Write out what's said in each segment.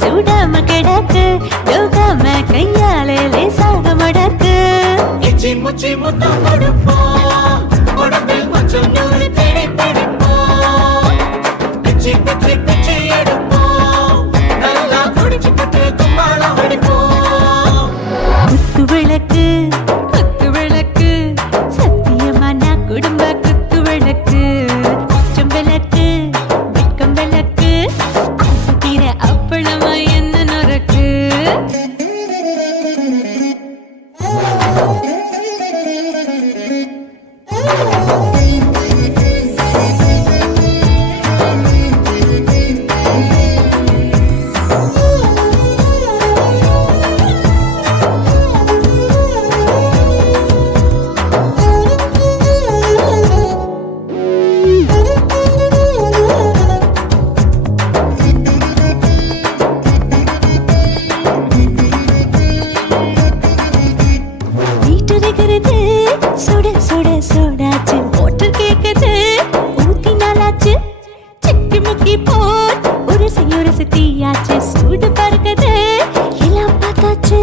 சூடாம கிடக்கு யோகாம கையாலே லேசாக மடக்கு இச்சி முச்சி முத்தம் கொடுப்போம் உடம்பில் கொஞ்சம் நூறு தேடி பிடிப்போம் பிச்சி பிச்சி பிச்சி எடுப்போம் நல்லா குடிச்சு பட்டு கும்பாளம் அடிப்போம் குத்து விளக்கு குத்து விளக்கு சத்தியமான குடும்ப குத்து விளக்கு கொஞ்சம் விளக்கு வெட்கம் விளக்கு ஆசை தீர அப்பளமா என்ன நொறுக்கு சுட சுட சுடாச்சு மோட்டர் கேக்குது ஊத்தி நாளாச்சு சிக்கி முக்கி போல் உரசி தீயாச்சு சூடு பறக்குது எல்லாம் பார்த்தாச்சு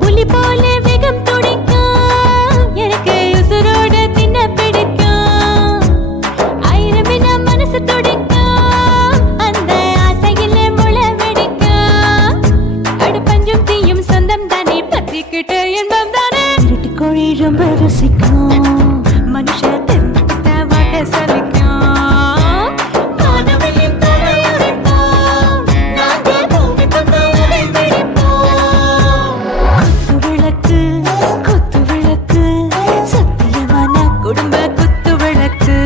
புலி போல வேகம் துடிக்கும் எனக்கு உசுரோட தின்ன பிடிக்கும் ஆயிரம் வினா மனசு துடிக்கும் அந்த ஆசையில முளை வெடிக்கும் அடுப்பஞ்சும் தீயும் சொந்தம் தானே பத்திக்கிட்டு என்பம் தானே கோழி ரொம்ப ருசிக்கும் மனுஷ தெரிஞ்சுக்கிட்ட வாக்க சலிக்கும் காணவெளியின் தலை உடைப்போம் நாங்கள் பூமி தந்த உடை வெடிப்போம் குத்து விளக்கு சத்தியமான குடும்ப குத்து விளக்கு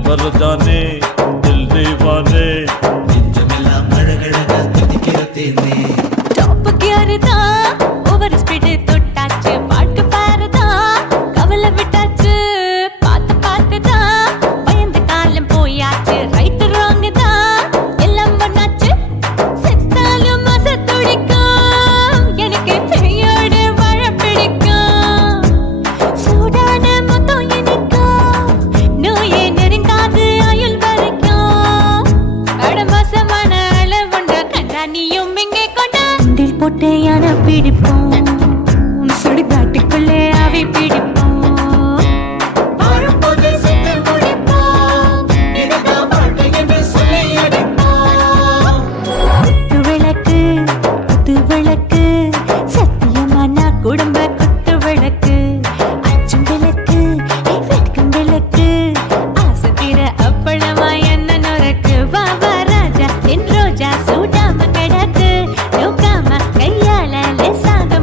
भर जाने दिल दीवाने நெஞ்சமெல்லாம் அழகழகா துடிக்கிறதேனே டாப் கியர் தான் ஓவர் ஸ்பீட் தொட்டாச்சு பாட்டு பாரு தான் கவலை விட்டாச்சு பார்த்து தான் பயந்து காலம் போயாச்சு ரைட் ராங் தான் எல்லாம் பண்ணாச்சு செத்தாலும் மச துடிக்கும் எனக்கு பெயோடு வாழ பிடிக்கும் சூடான மொத்தம் இனிக்கும் நோயே நெருங்காது ஆயுள் வரைக்கும் அடமோசமான அளவுண்ட கண்டா நீயும் இங்கே கொண்டா உண்டில் போட்டு யானை பிடிப்போம் சுடுகாட்டுக்குள்ளே அவை பிடிப்போம் வாழும்போது செத்து முடிப்போம் இதுதான் வாழ்க்கை என்று சொல்லி அடிப்போம் குத்து விளக்கு சத்தியமான குடும்ப குத்து விளக்கு அச்சும் விளக்கு வெட்கும் விளக்கு ஆசை தீர அப்பளமா என்ன நொறுக்கு வா வா ராஜா என் ரோஜா சூடாம கிடக்கு யோகாம கையால லேசாக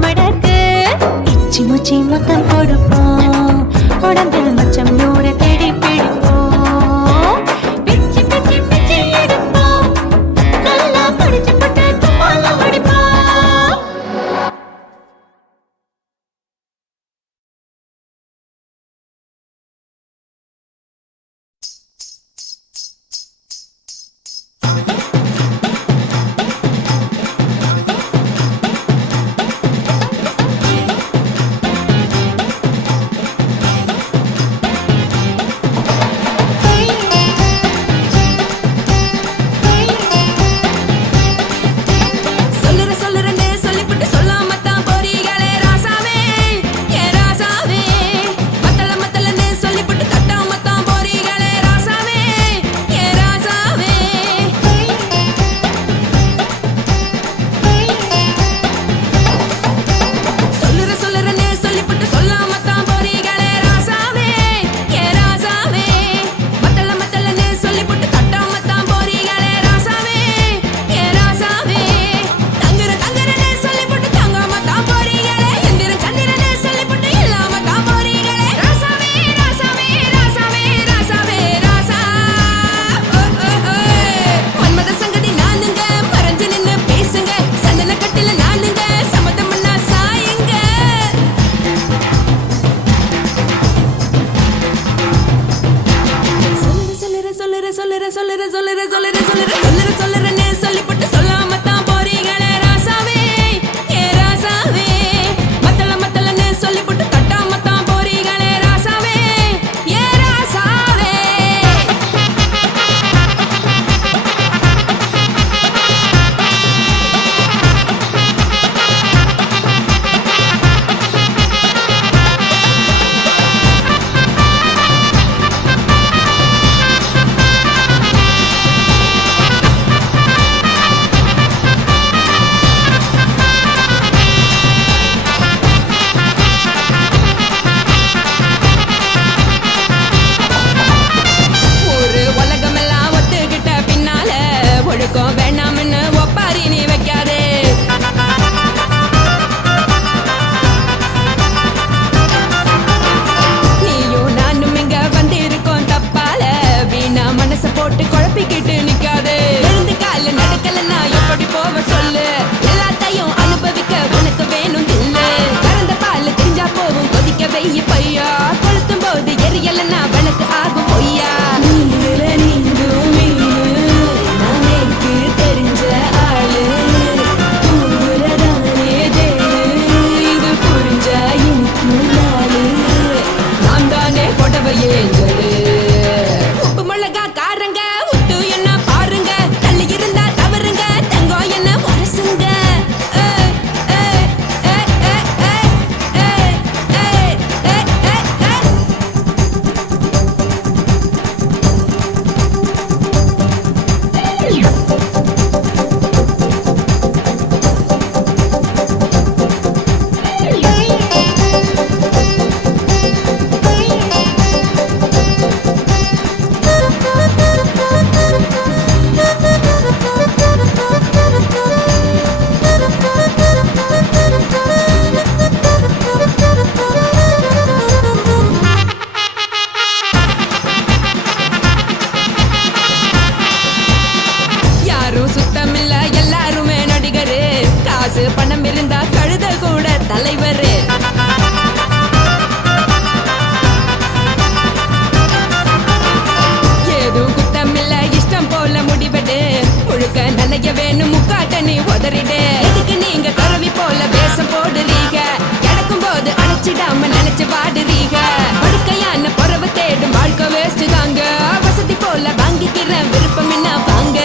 உதறிடு. எதுக்கு நீங்க கரவி போல வேஷம் போடுறீங்க? கிடக்கும் போது அணைச்சிடாம நினைச்சு வாடுறீங்க. படுக்கையான பொறவை தேடும் வாழ்க்கை வேஸ்ட் தாங்க. வசதி போல வாங்கிக்கிறேன் விருப்பம் என்ன வாங்க.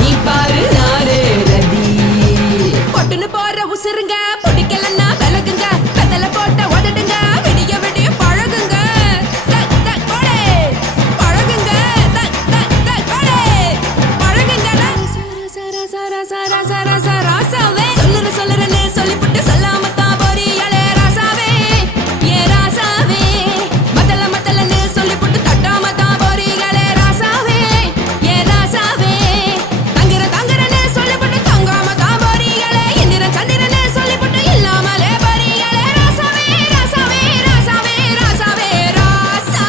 நீ பாரு நாரே ரதி பொட்டுன்னு போற உசுருங்க. பிடிக்கலன்னா விலகுங்க. பெதல போட்ட உதடுங்க. விடிய விடிய பழகுங்க. தக் தக் போடே பழகுங்க. தக் தக் தக் போடே பழகுங்க. சர சர சர சர சர ராசாவே சொல்லுறேன்னு சொல்லிப்புட்டு சொல்லாம தான் போறியாளே ராசாவே. ஏ ராசாவே மத்தலன்னு சொல்லிப்புட்டு தட்டாம தான் போறீங்களே ராசாவே. ஏ ராசாவே தங்குறேன்னு சொல்லிப்புட்டு தங்காம தான் போறீங்களே. இந்திரன் சந்திரன்னு சொல்லிப்புட்டு இல்லாமலே போறீங்களே ராசாவே ராசாவே ராசாவே ராசாவே ராசா.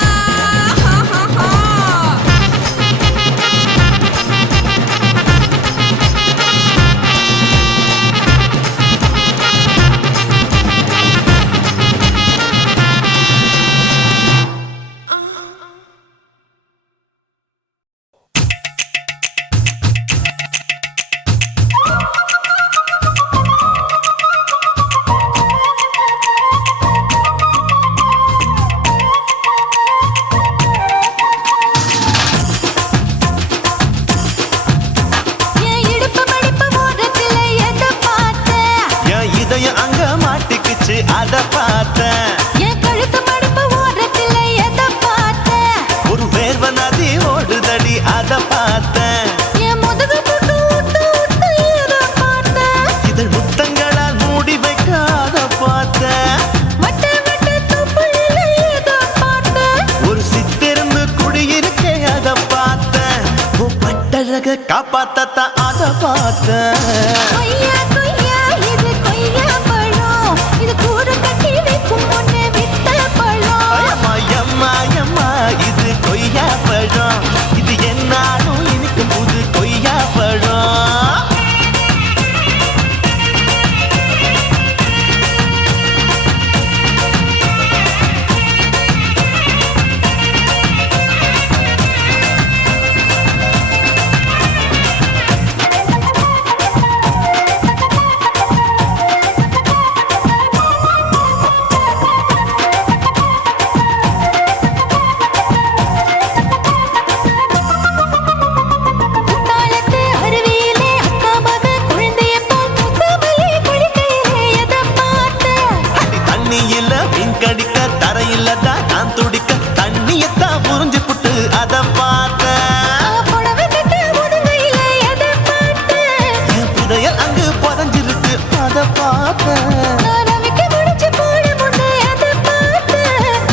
என் இடுப்பு மடிப்பு ஓரத்துல எதை பார்த்த? என் இதயம் அங்க மாட்டிக்கிச்சு அத பார்த்தேன். என் கழுத்து மடிப்பு ஓரத்துல எதை பார்த்த? ஒரு வேர்வ நதி ஓடுதடி அத பார்த்தேன். என் முதுகு புட்டு ஊத்து ஊத்து எதை பார்த்த? இதழ் முத்தங்களால் மூடி வைக்க அத பார்த்தேன். வட்ட வட்ட துப்புல எதை பார்த்த? ஒரு சித்திருந்து குடியிருக்கே அத பார்த்தேன். உன் பட்டழக காப்பாத்தத்தான் அத பார்த்தேன். கொய்யா கொய்யா இது கொய்யா பழம். இது கூட கட்டி வைக்கும் முன்னே வித்த பழம். அம்மா எம்மா எம்மா இது கொய்யா பழம். இது என்னாலும் இனிக்கும் புது கொய்யா பழம். குத்தாலத்து அருவியிலே அக்கா மக குழந்தைய போல் முகமலே குளிக்கையிலே எதை பார்த்த? அடி தண்ணியில மீன் கடிக்க தரையில தான் நான் துடிக்க தண்ணியத்தான் புரிஞ்சு புட்டு அத பார்த்தேன். புடவை கட்ட முதுகையிலே எதை பார்த்த? என் புதையல் அங்கு புதஞ்சிருக்கு அத பார்த்தேன். நான் ரவிக்கு முடிச்சு போட முன்னே எதை பார்த்த?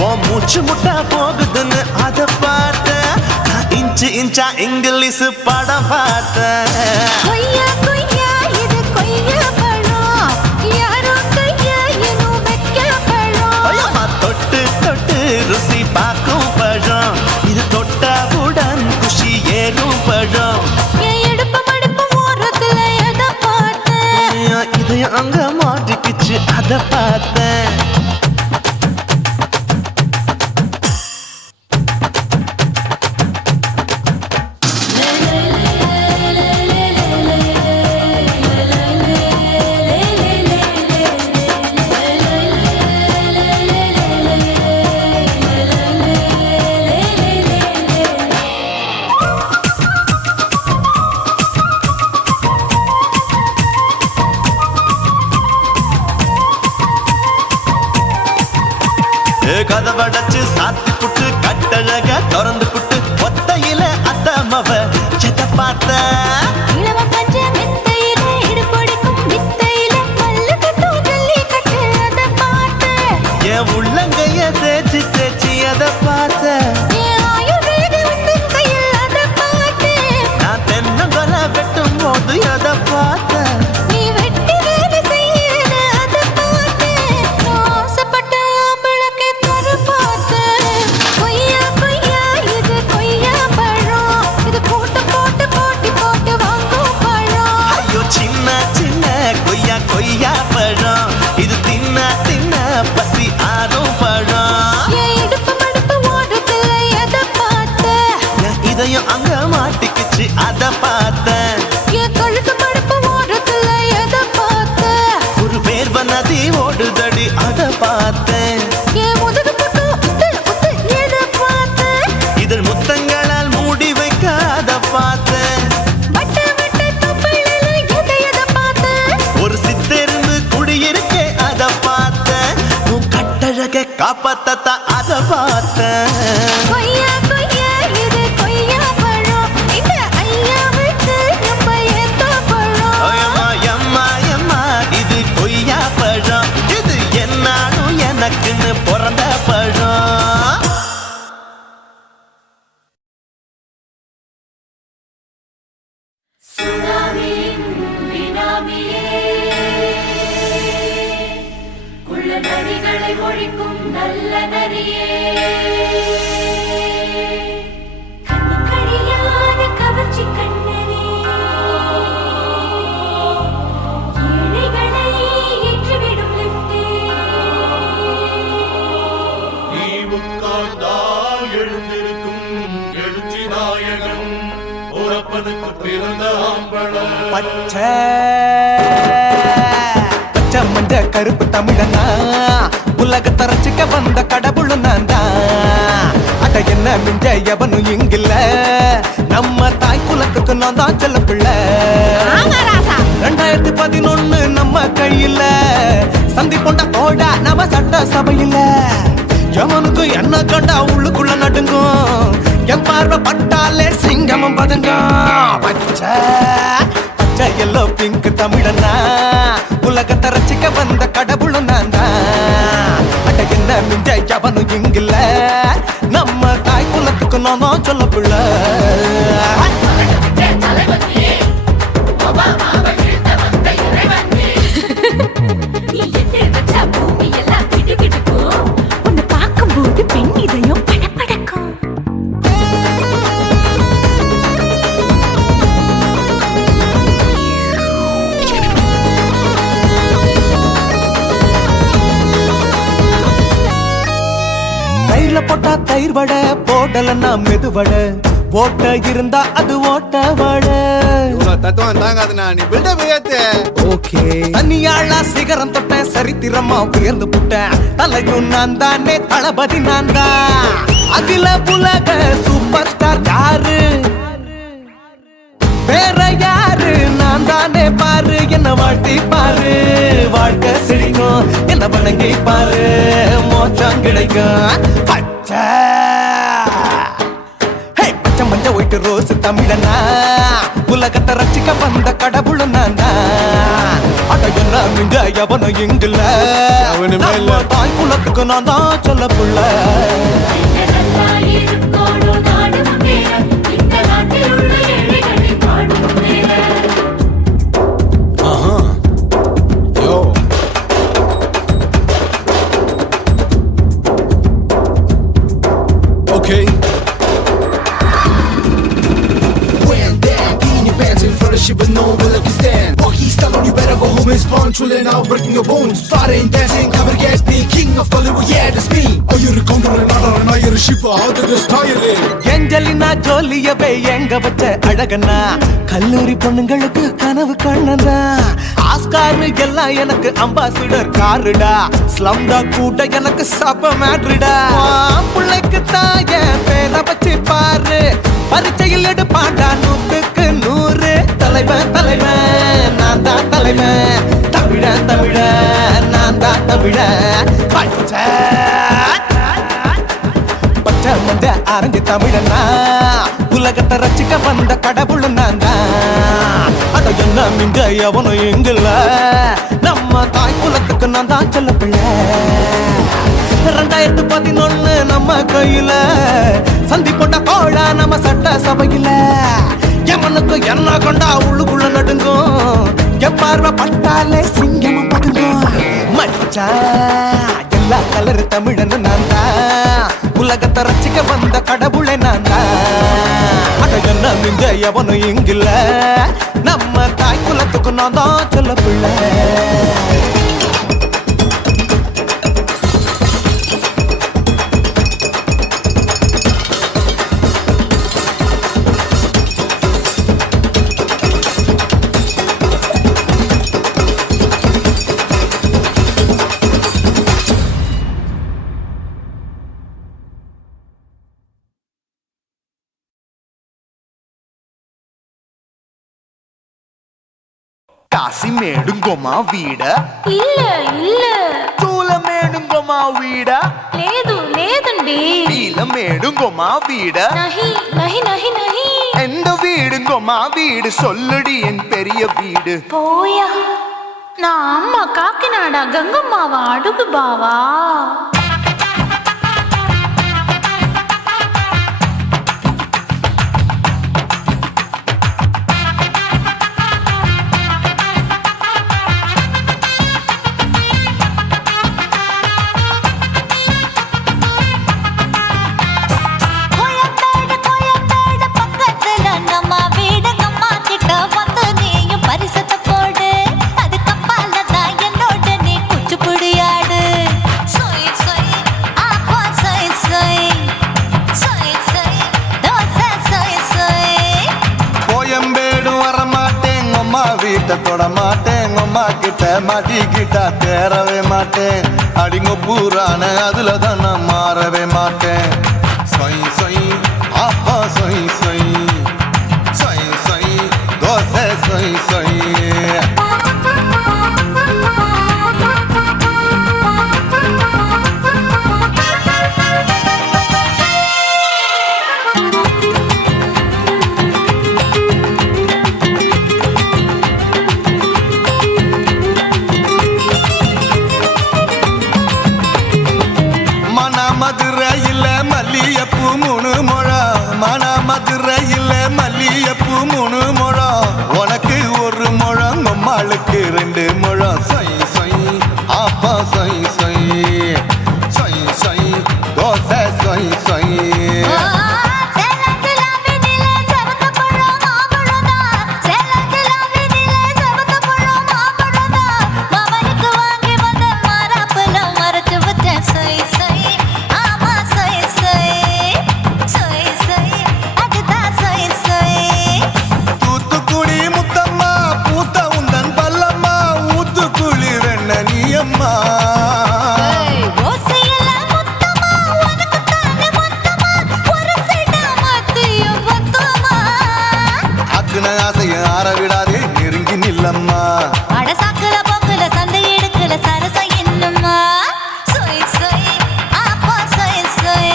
உன் மூச்சு முட்டா போகுதுன்னு அத பார்த்தேன். நான் இன்ச்சா இங்கிலீஷ் படம் பார்த்தேன். கொய்யா கொய்யா இது கொய்யா பழம். யாரோ கையா இன்னும் வைக்க பழம். ஐயம்மா தொட்டு தொட்டு ருசி பார்க்கும் பழம். இது தொட்டவுடன் குஷி ஏறும் பழம். என் இடுப்பு மடிப்பு ஓரத்துல எதை பார்த்த? என் இதயம் அங்க மாட்டிக்கிச்சு அத பார்த்தேன். கதவடைச்சு சாத்தி புட்டு கட்டழக திறந்து புட்டு ஒத்தையில அத்தமவ செத்த பார்த்த. இளவ பஞ்ச மெத்தையிலே இடுப்பொடிக்கும் வித்தையிலே பல்லு கட்டும் ஜல்லி கட்டு அதை பார்த்த. என் உள்ளங்கைய தேய்ச்சி தேய்ச்சி அத பார்த்த. என் ஆயுர்வேத உண்டு கையில் அதை பார்த்த. நான் தென்னங்கொலை வெட்டும் போது அத பார்த்த. நீ வெட்டி வேலை செய்யறது அதை பார்த்த. நான் ஆசைப்பட்ட ஆம்பளுக்கு தர பார்த்த. கொய்யா கொய்யா இது கொய்யா பழம். இது கூட்டு போட்டு போட்டி போட்டு வாங்கும் பழம். ஐயோ சின்ன சின்ன கொய்யா கொய்யா பழம். இது தின்ன அத பார்த்தேன். என் கழுத்து மடுப்பு ஓரத்துல எதை பார்த்த? ஒரு வேர்வ நதி ஓடுதடி அத பார்த்தேன். என் முதுகு புட்டு உத்து உத்து எதை பார்த்த? இதழ் முத்தங்களால் மூடி வைக்க அத பார்த்தேன். வட்ட வட்ட தொப்பையில எதை பார்த்த? ஒரு சித்தெரும்பு குடியிருக்கே அத பார்த்தேன். உன் கட்டழக காப்பாத்தத்தா அத பார்த்தேன். கொய்யா கொய்யா இது கொய்யா பழம். இந்த ஐயாவுக்கு நம்ம ஏத்த பழம். அயம்மா எம்மா எம்மா இது கொய்யா பழம். இது என்னாலும் எனக்குன்னு பிறந்த பழம். சுனாமியின் பினாமியே குள்ள நரிகளை ஒழிக்கும் நல்ல நரியே கண்ணுக்கடியான கவர்ச்சி கண்ணனே ஏழைகளை ஏற்றிவிடும் லிப்டே நீ உட்கார்ந்தால் எழுந்திருக்கும் எழுச்சி நாயகன் உறப்பனுக்கு பிறந்த ஆம்பளம். பச்சை பச்சை மஞ்ச கருப்பு தமிழனா உலகத்தை ரசிக்க வந்த கடவுளும் நான் தான். அட என்ன மிஞ்ச எவனும் இங்கில்ல நம்ம தாய் குலத்துக்கு நான் தான் செல்ல பிள்ளை. 2011 நம்ம கையில சந்தி கொண்ட தோடா நம்ம சட்ட சபையில எவனுக்கு என்ன கண்டா உள்ளுக்குள்ள நடுங்கும். என் பார்வை பட்டாலே சிங்கமும் பதுங்கும். பச்சை பச்சை எல்லோ பிங்க் தமிழனா உலகத்தை ரசிக்க வந்த கடவுளும் நான் தான். அட என்ன மிஞ்ச எவனும் இங்கில்ல நம்ம தாய் குலத்துக்கு நான் தான் சொல்ல பிள்ளை. நீ எட்டு வச்சா பூமி எல்லாம் கிடுகிடுக்கும். உன்னை பார்க்கும்போது பெண் இதயம் படபடக்கும். தயிர்ல போட்டா தயிர் வடை போடலன்னா மெதுவடை ஓட்ட இருந்தா அது ஓட்ட வடை. தத்துவம் தாங்காதுண்ணா நீ பில்டப் ஏத்து. ஓகே தனியாளா சிகரம் தொட்ட சரித்திரமா உயர்ந்து புட்டேன். தலையும் நான் தானே தளபதி நான் தான். அகில உலக சூப்பர் ஸ்டார் யாரு வேற யாரு நான் தானே பாரு. என்ன வாழ்த்தி பாரு வாழ்க்கை சிரிக்கும். என்ன வணங்கி பாரு மோச்சம் கிடைக்கும். பச்சை ஹே, பச்சை மஞ்ச ஒயிட்டு ரோஸ் தமிழனா உலகத்தை ரசிக்க வந்த கடவுளும் நான் தான். அட என்ன மிஞ்ச எவனும் இங்கில்ல அவனுமே இல்ல. நம்ம தாய் குலத்துக்கு நான் தான் சொல்ல புள்ள. நல்லா இருக்கோடும் நாடும் வேற. இந்த நாட்டில் உள்ள ஏழைகளை பாடும் வேற. Yo. Okay. When that in your pants in front of shit with no will you stand. Oh, he's telling you better go home and spawn. Chilling now, breaking your bones. Fighting, dancing, cover gas, me king of Hollywood, yeah, that's me. Oh, you're a condor and not you're a ship. How did this tire it? Angelina ஜோலியவே எங்க வச்ச அழகனா கல்லூரி பொண்ணுங்களுக்கு கனவு கண்ணனா. Oscar எல்லாம் எனக்கு ambassador காருடா. ஸ்லம்டா கூட எனக்கு சப்ப மேட்ருடா. பிள்ளைக்கு தாய பேரை வச்சு பாரு பரீட்சையில் எடுப்பாண்டா 100க்கு 100. தலைவன் தலைவன் நான் தான் தலைவன். தமிழன் தமிழன் நான் தான் தமிழன். பச்சை பச்சை மஞ்ச ஆரஞ்சு தமிழனா உலகத்தை ரசிக்க வந்த கடவுளும் நான் தான். அட என்ன மிஞ்ச எவனும் எங்கில்ல நம்ம தாய் குலத்துக்கு நான் தான் சொல்ல பிள்ளை. 2011 நம்ம கையில சந்தி கொண்ட கோழா நம்ம சட்ட சபையில எமனுக்கு என்ன கொண்டா உள்ளுக்குள்ள நடுங்கும். என் பார்வை பட்டாலே சிங்கமும் பதுங்கும். மச்சான் எல்லா கலர் தமிழன்னு நான் தான் உலகத்தை ரசிக்க வந்த கடவுளை நான் தான். அட என்ன மிஞ்ச எவனும் இங்கில்ல நம்ம தாய் குலத்துக்கு நான் தான் சொல்ல பிள்ளை. కాసి మేడుంగోమా వీడ இல்ல இல்ல తూల మేడుంగోమా వీడ లేదు లేదండి నీల మేడుంగోమా వీడ நஹி நஹி நஹி நஹி எந்த வீடுங்கோமா வீடு சொல்லுடி என் பெரிய வீடு போயா நான் அம்மா காக்கிநாடா கங்கம்மாவா அடுகு பாவா கோயம்பேடு கோயம்பேடு பக்கத்துல நம்ம வீடு அம்மா கிட்ட வந்து நீயும் பரிசத்தை போடு அது கப்பால தான் என்னோட நீ குச்சிப்புடியாடு சொய் சொய் ஆப்பா சொய் சொய் சொய் சொய் தோசை சொய் சொய் கோயம்பேடு வரமாட்டேன் அம்மா வீட்டை தொட மாட்டேன் அம்மா கிட்ட மாட்டிக்கிட்டா தேரவே மாட்டேன் அடிங்க பூரான அதுல தான் நான் மாறவே மாட்டேன் சொய் சொய் அப்பா சொய் சொய் சொய் சொய் தோசை சொய் சொய் மதுரையில் மல்லியப்பூ 3 முழம் மதுரையில் மல்லியப்பூ 3 முழம் உனக்கு 1 முழம் அம்மாளுக்கு 2 முழம் சொய் சொய் அப்பா சொய் சொய் சொய் சொய் தோசை சொய் சொய் விடாதே நெருங்கி நில்லம்மா அடசாக்குல போக்குல சந்தை எடுக்கல சரச என்னம்மா சொய் சொய் ஆப்பா சொய் சொய்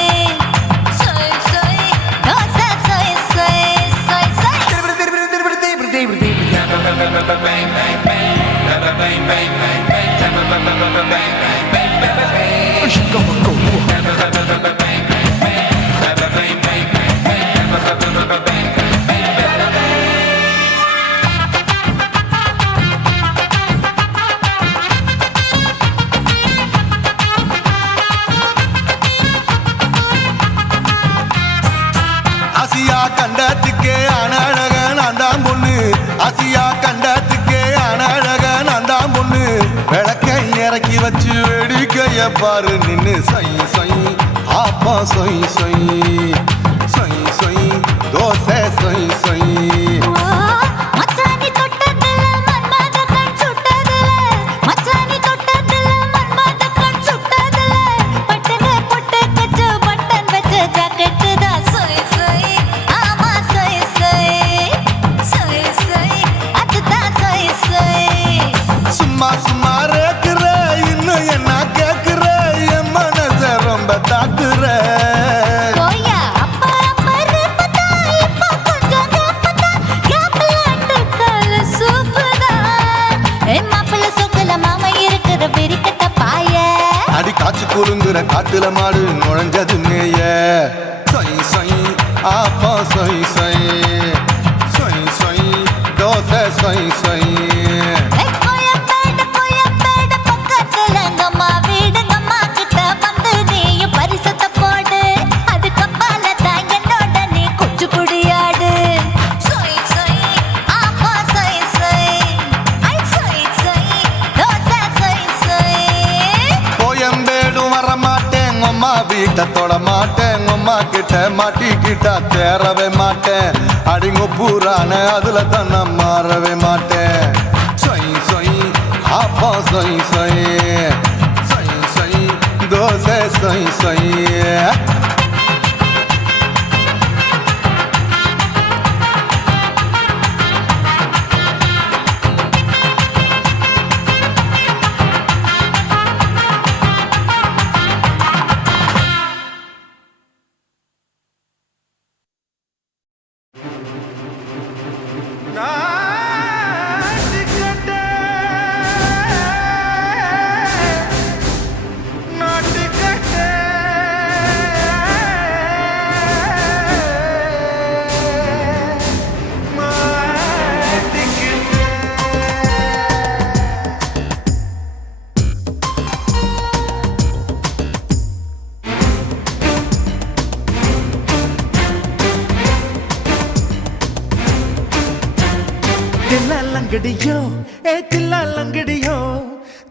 சொய் சொய் தோசை சொய் சொய் சொய் சொய் ஆசியா கண்டத்துக்கே அனழக நான் தான் பொண்ணு ஆசியா கண்டத்துக்கே அனழக நான் தான் பொண்ணு விளக்கை இறக்கி வச்சு வேடிக்கைய பாரு நின்னு சொய் சொய் ஆப்பா சொய் சொய் சொய் சொய் தோசை சொய் சொய் மச்சானி தொட்டதுல மன்மத கண் சுட்டதுல மச்சானி தொட்டதுல மன்மத கண் சுட்டதுல பட்டன பொட்டு கச்சு பட்டன் வச்ச ஜாக்கெட் தான் சொய் சொய் ஆமா சொய் சொய் சொய் சொய் அதுதான் சொய் சொய் சும்மா சும்மா ரேக்குற இன்னும் என்ன கேக்குற என் மனச ரொம்ப தாக்குற போயா அப்பா அப்பா ரப்பதா இப்ப கொஞ்சம் கேப்பதா கேப்பலாட்டு கால சூப்பரா என் மாப்பிள்ள சொக்கல மாமா இருக்கிற பெரிக்கட்ட பாய அடி காய்ச்சி குறுங்குற காட்டுல மாடு நுழைஞ்சது மேய சொய் சொய் ஆப்பா சொய் சொய் சொய் சொய் தோசை சொய் சொய் கோயம்பேடு கோயம்பேடு பக்கத்துல எங்கம்மா வீடு அம்மா கிட்ட வந்து நீயும் பரிசத்தை போடு அது கப்பால தான் என்னோட நீ குச்சிப்புடியாடு சொய் சொய் ஆப்பா சொய் சொய் ஐ சொய் சொய் தோசை சொய் சொய் கோயம்பேடு வரமாட்டேன் அம்மா வீட்டை தொட மாட்டேன் அம்மா கிட்ட மாட்டிக்கிட்டா தேரவே மாட்டேன் அடிங்க பூரான அதுல தான் நான் மாறவே மாட்டேன் சொய் சொய் ஆப்பா சொய் சொய் சொய் சொய் தோசை சொய் சொய் லங்கடியோ ஏ தில்லா லங்கடியோ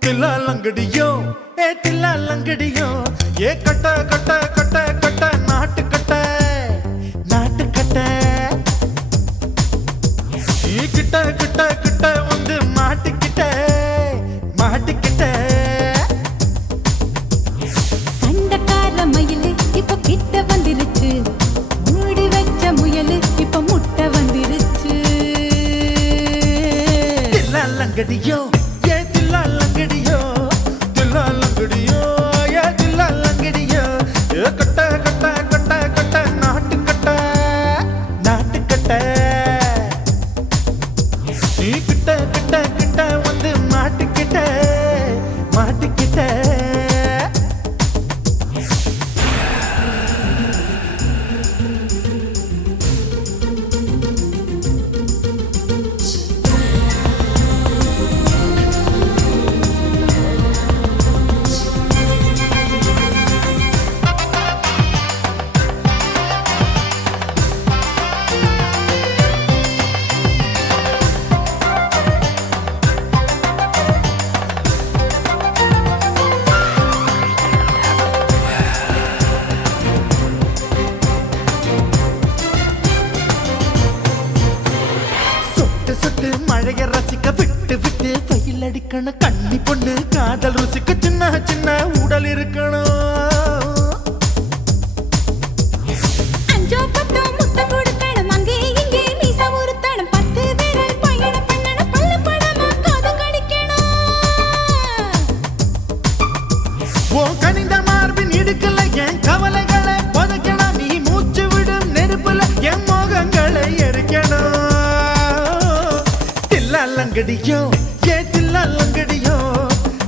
தில்லா லங்கடியோ ஏ தில்லா லங்கடியோ ஏ கட்ட கட்ட கட்ட கட்ட நாட்டு கட்ட நாட்டு கட்ட நீ கிட்ட கிட்ட கிட்ட வந்து மாட்டிக்கிட்ட மாட்டிக்கிட்ட சண்டக்கார மயிலு இப்ப கிட்ட வந்துருச்சு மூடி வச்ச முயலு இப்ப முட்டை வந்துருச்சு தில்லா லங்கடியோ ஏ தில்லா லங்கடியோ தில்லா லங்கடியோ ஏ தில்லா லங்கடியோ ஏ கட்ட கட்ட கட்ட கட்ட நாட்டு கட்ட நாட்டு கட்ட நீ கிட்ட கிட்ட கிட்ட வந்து மாட்டிக்கிட்ட மாட்டிக்கிட்ட சொட்டு சொட்டு மழைய ரசிக்க விட்டு விட்டு வெயில் அடிக்கணும் கண்ணி பொண்ணு காதல் ருசிக்க சின்ன சின்ன உடல் இருக்கணும் அஞ்சோ பத்தோ முத்தம் கொடுக்கணும் அங்கே இங்கே மீசா உருத்தணும் 10 விரல் பயணம் பண்ணணும் பல்ல படமா காது கடிக்கணும் உன் கனிந்த மார்பின் இடுக்கல என் கவலைகளை புதைக்கணும் நீ மூச்சு விடும் நெருப்புல என் மோகங்களை எரிக்கணும் தில்லா லங்கடியோ ஏ தில்லா லங்கடியோ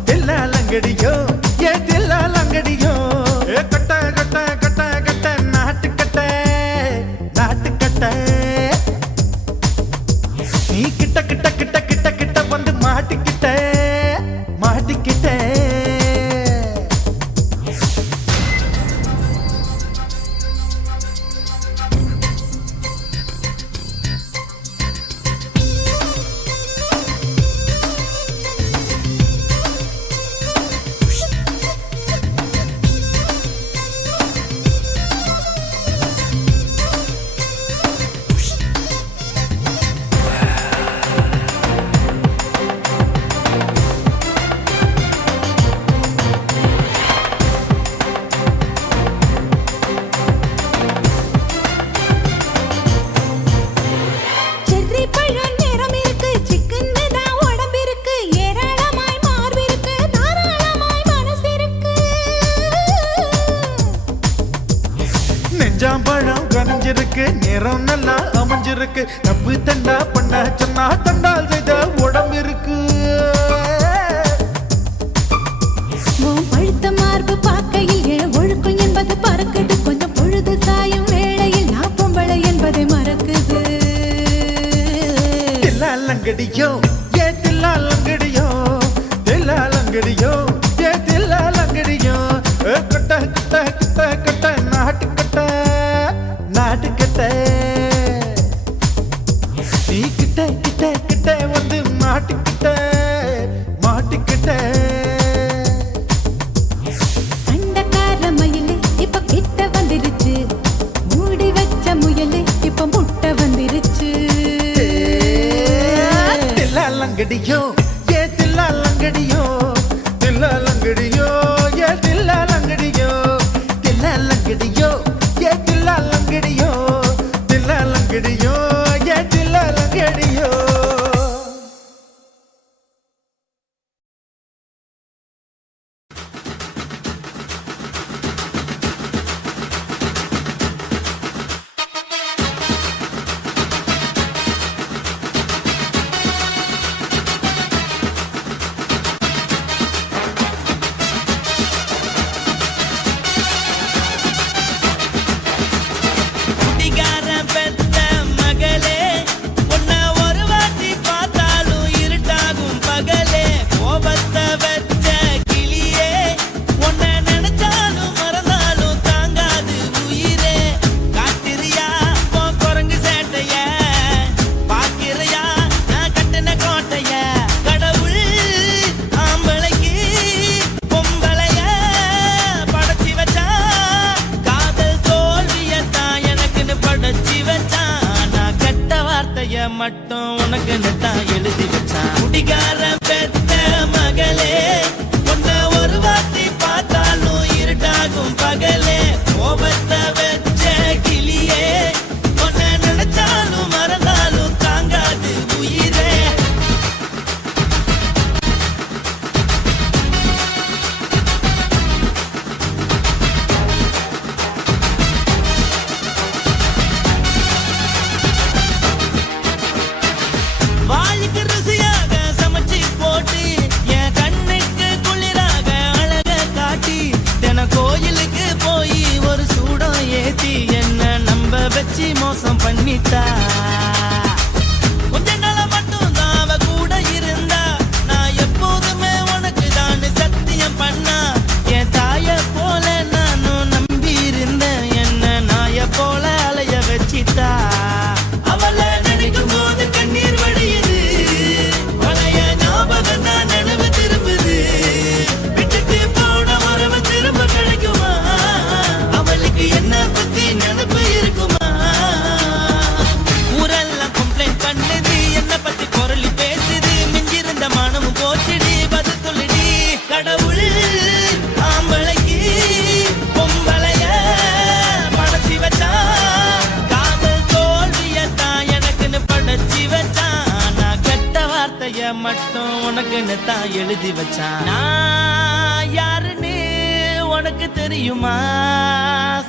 தில்லா லங்கடியோ ஏ தில்லா லங்கடியோ ஏ கட்ட கட்ட கட்ட கட்ட நாட்டு கட்ட நாட்டு கட்ட நீ கிட்ட கிட்ட கிட்ட கிட்ட கிட்ட வந்து மாட்டிக்கிட்ட மாட்டிக்கிட்ட செர்ரி பழம் நிறம் இருக்கு சிக்கன்னு தான் உடம்பு இருக்கு ஏராளமாய் மார்பு இருக்கு தாராளமாய் மனசு இருக்கு நெஞ்சாம்பழம் கனிஞ்சிருக்கு நிறம் நல்லா அமைஞ்சிருக்கு தப்பு தண்டா பண்ண சொன்னா தண்டால் செய்த உடம்பு இருக்கு உன் பழுத்த மார்பு பார்க்கையில் என் ஒழுக்கம் என்பது பறக்குது கொஞ்சம் பொழுது சாயும் வேளையில் நான் பொம்பளை என்பதை மறக்குது தில்லா லங்கடியோ ஏ தில்லா லங்கடியோ தில்லா லங்கடியோ ஏ தில்லா லங்கடியோ ஏ கட்ட கட்ட கட்ட கட்ட நாட்டு கட்ட நாட்டு கட்ட நீ கிட்ட கிட்ட கிட்ட வந்து மாட்டிக்கிட்ட மாட்டிக்கிட்ட சண்டக்கார மயிலு இப்ப கிட்ட வந்துருச்சு மூடி வச்ச முயலு இப்ப முட்டை வந்துருச்சு தில்லா மட்டும் உனக்குன்னு தான் எழுதி வச்சான். குடிகார பெத்த மகளே, உன்னை ஒரு வாட்டி பார்த்தாலும் இருட்டாகும் பகலே. கோபத்தை வச்ச கிளியே, உன்னை நினைச்சாலும் மறந்தாலும் தாங்காது உயிரே. வாளுக்கு ருசியாக சமைச்சு போட்டு என் கண்ணுக்கு குளிராக அழக காட்டி தின கோயிலுக்கு போய் ஒரு சூடம் ஏத்தி என்ன நம்ப வச்சு மோசம் பண்ணிட்டா. கொஞ்ச நாள மட்டும் தான் அவ கூட இருந்தா, நான் எப்போதுமே உனக்கு தான் சத்தியம் பண்ணா. என் தாய போல நானும் நம்பி இருந்தேன், என்ன நாய போல அலைய வச்சிட்டா. அவளை நினைக்கும் போது கண்ணீர் வடியுது, பழைய ஞாபகம் தான் நினைவு திரும்புது. விட்டுட்டு போன உறவு திரும்ப கிடைக்குமா? அவளுக்கு என்ன பத்தி நினைப்பு இருக்குமா? ஊரெல்லாம் கம்ப்ளைண்ட் பண்ணுது, என்ன பத்தி குரலி பேசுது. மிஞ்சிருந்த மானமும் போச்சுடி, பதில் சொல்லுடி. கடவுள் ஆம்பளைக்கு பொம்பளைய படைச்சி வச்சான், காதல் தோல்வியத்தான் எனக்குன்னு படைச்சி வச்சான். நான் கெட்ட வார்த்தைய மட்டும் உனக்குன்னு தான் எழுதி வச்சான். நான் யாருன்னு உனக்கு தெரியுமா?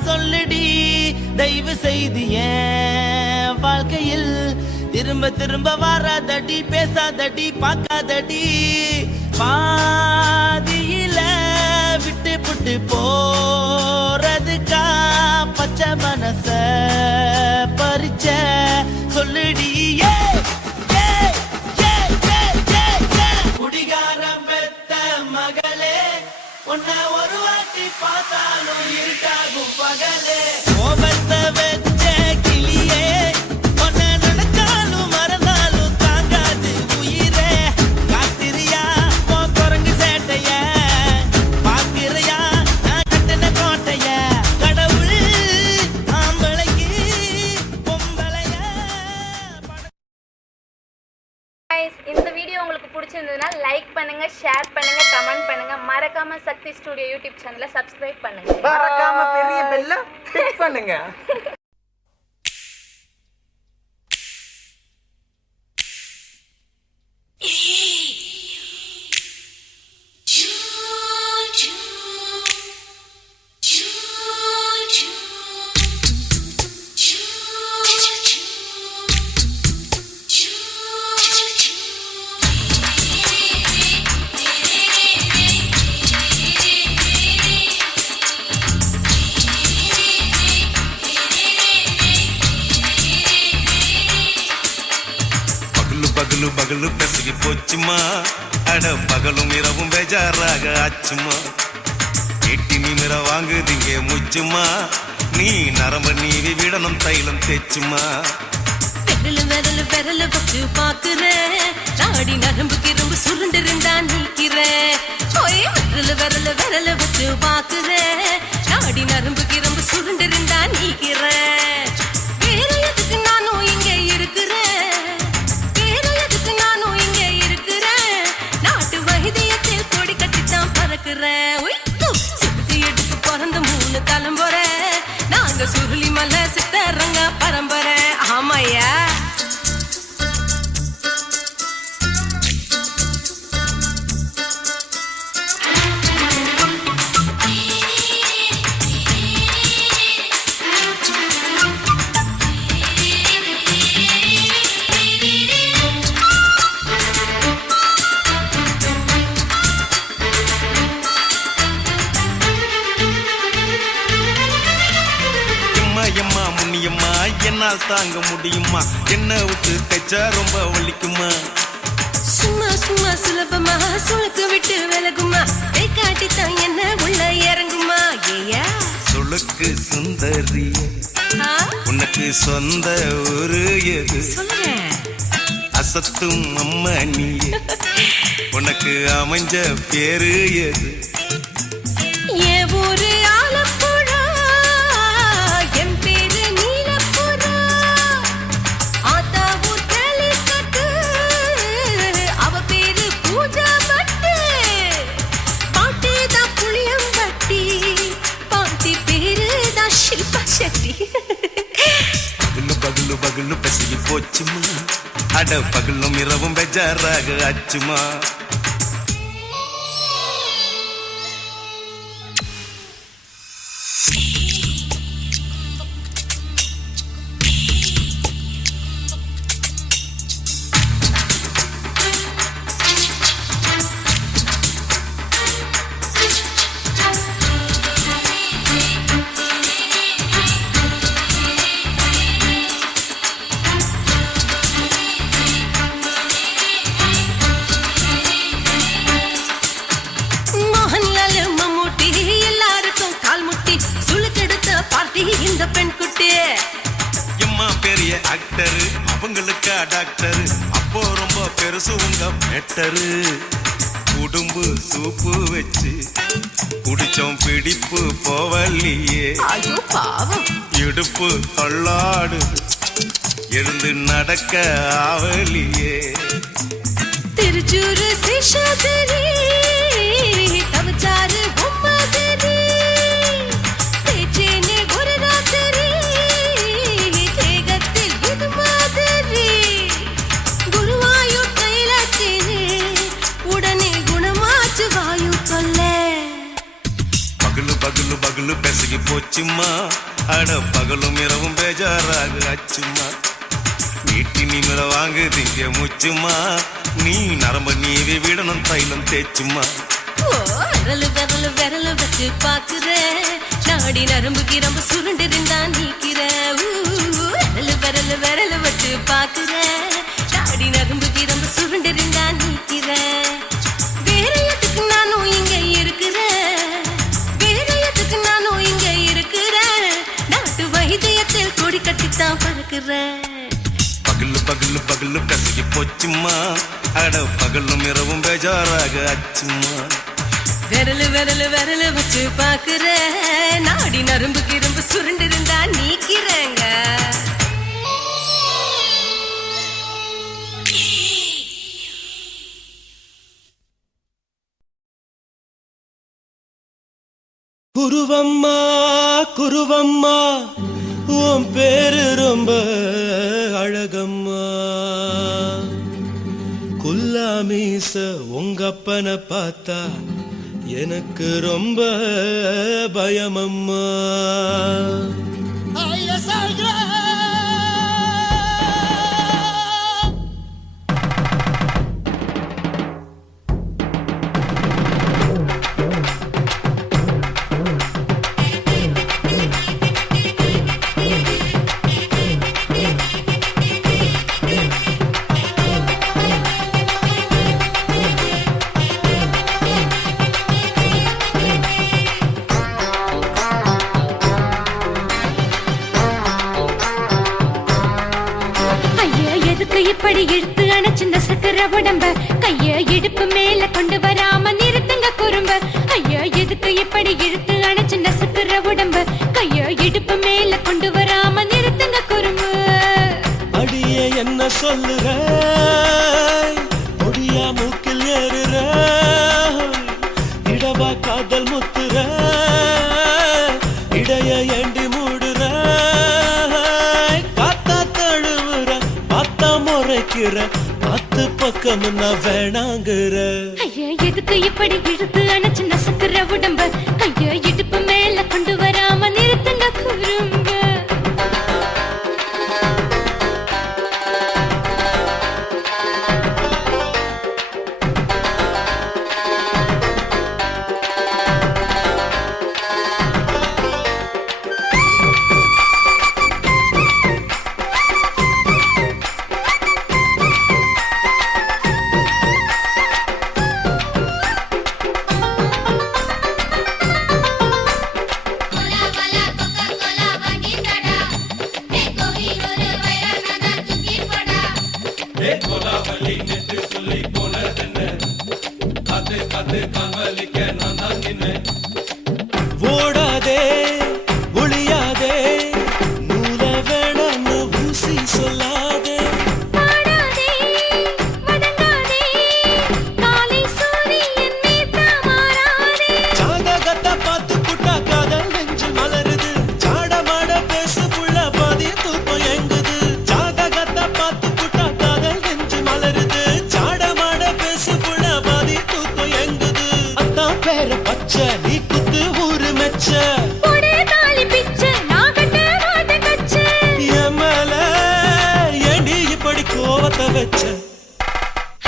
சொல்லுடி தயவு செய்து என் வாழ்க்கையில் திரும்ப திரும்ப வராதடி, பேசாதடி, பார்க்காதடி. பாதியில விட்டு புட்டு போறதுக்கா பச்சை மனச பறிச்ச சொல்லுடி. குடிகாரம் பெத்த மகளே, உன்னை ஒரு வாட்டி பார்த்தாலும் இருட்டாகும் பகலே. கோபத்தை வச்ச கிளியே, உன்னை நினைச்சாலும் மறந்தாலும் தாங்காது உயிரே. காத்திரியா உன் குரங்கு சேட்டைய, பாக்குறியா நான் கட்டின கோட்டைய. கடவுள் ஆம்பளைக்கு பொம்பளைய Guys, இந்த வீடியோ உங்களுக்கு பிடிச்சிருந்ததுன்னா லைக் பண்ணுங்க, ஷேர் பண்ணுங்க, கமெண்ட் பண்ணுங்க. மறக்காம சக்தி ஸ்டுடியோ யூடியூப் சேனலை சப்ஸ்கிரைப் பண்ணுங்க. மறக்காம பெரிய பெல்ல கிளிக் பண்ணுங்க. பகலு பகலு பெசகி போச்சுமா, அட பகலும் இரவும் பேஜாராக ஆச்சுமா. எட்டி நிமிர வாங்குதீங்க முச்சுமா, நீ நரம்ப நீவி விடணும் தைலம் தேச்சுமா. விரல் விரல் வச்சு பாக்குறேன், நாடி நரம்பு கிரும்பு சுருண்டு இருந்தா நீக்கிறேன். விரல் வச்சு பாக்குறேன், நாடி நரம்பு கிரும்பு சுருண்டு இருந்தா நீக்கிறேன். வேற எதுக்கு நானும் இங்க இருக்கிறேன், வேற எதுக்கு நானும் இங்க இருக்கிறேன். நாட்டு வைத்தியத்தில் கொடி கட்டித்தான் பறக்கிறேன். சுத்தி எடுத்து பிறந்த 3 தலைமுறை, நாங்க சுருளி மலை சித்தரங்க பரம்பரை. ஆமாயா எம்மா முன்னியம்மா, என்னால் தாங்க முடியுமா? என்ன விட்டு தைச்சா ரொம்ப வலிக்குமா? சும்மா சும்மா சுலபமா சுளுக்கு விட்டு விலகுமா, கை காட்டித்தான் என்ன உள்ள இறங்குமா. ஏயா சுளுக்கு சுந்தரி, உனக்கு சொந்த ஊரு எது? சொல்றேன் அசத்தும் அம்மா நீ, உனக்கு அமைஞ்ச பேரு எது? என் ஊரு ஆலப்புழா, என் பேரு நீலப்புறா. ஆத்தா ஊத்தலி பகலு பெசகி போச்சுமா அட பகலும் இரவும் பெஜாராக ஆச்சுமா மோகன்லால் மம்மூட்டி எல்லாருக்கும் கால் முட்டி சுளுக்கெடுத்த பார்ட்டி இந்த பெண் குட்டி எம்மா பெரிய ஆக்டரு அவங்களுக்கா டாக்டரு அப்போ ரொம்ப பெருசு உங்க பெட்டரு உடும்பு சூப்பு வச்சு குடிச்சோம் பிடிப்பு போவல்லையே ஐயோ பாவம் இடுப்பு தள்ளாடு எழுந்து நடக்க ஆவலியே திருச்சூரு சிஷாதிரி தவச்சாரு பொம்மாதிரி தேச்சேனே ஒரு ராத்திரி தேகத்தில் இது மாதிரி குருவாயூர் தைலத்தினே உடனே குணமாச்சு வாயு கொல்ல பகலு பகலு பகலு பெசகி போச்சுமா அட பகலும் இரவும் பேஜாராக ஆச்சுமா வீட்டி நீங்கள வாங்கு திங்க முச்சுமா நீ நரம்ப நீவி விடணும் தைலம் தேச்சுமா விரலு விரலு விரலு வச்சு பாக்குற நாடி நரம்பு கிரம்பு சுருண்டு இருந்தா நீக்கிற விரலு விரலு விரலு வச்சு பாக்குற நாடி நரம்பு கிரம்பு சுருண்டு இருந்தா நீக்கிற வேற எதுக்கு நானும் இங்க இருக்கிறேன் வேற எதுக்கு நானும் இங்க இருக்கிறேன் நாட்டு வைத்தியத்தில் கொடி கட்டித்தான் பறக்குறேன் பகலு பகலு பகலு பெசகி போச்சுமா அட பகலும் இரவும் பேஜாராக ஆச்சுமா விரலு விரலு விரலு வச்சு பாக்குற நாடி நரம்பு கிரம்பு சுருண்டு இருந்தா நீக்கிறேங்க குருவம்மா குருவம்மா உன் பேரு ரொம்ப அழகம்மா குல்லாமீச உங்கப்பனை பார்த்தா எனக்கு ரொம்ப பயமம்மா இப்படி இழுத்து அணைச்சிருந்த சக்கர உடம்ப கைய இடுப்பு மேல கொண்டு வராம நிறுத்துங்க குறும்ப ஐயா எதுக்கு இப்படி இழுத்து அணைச்சிருந்த சக்கர உடம்ப கைய இடுப்பு மேல கொண்டு வராம நிறுத்துங்க குறும்பு அடியே என்ன சொல்லுற பொடியா மூக்கில் ஏறுற இடவா காதல் முத்துற இடைய ஏண்டி மூடுற காத்தா தழுவுற பார்த்தா முறைக்கிற பத்து பக்கம் நான் வேணாங்கிற ஐயா எதுக்கு இப்படி இழுத்து அணைச்சு நசுக்குற உடம்ப கைய இடுப்பு மேல கொண்டு வராம நிறுத்துங்க குறும்ப வச்ச உடே தாலி பிச்ச நான் கட்ட மாட்ட கச்ச என் மேல ஏண்டி இப்படி கோவத்தை வச்ச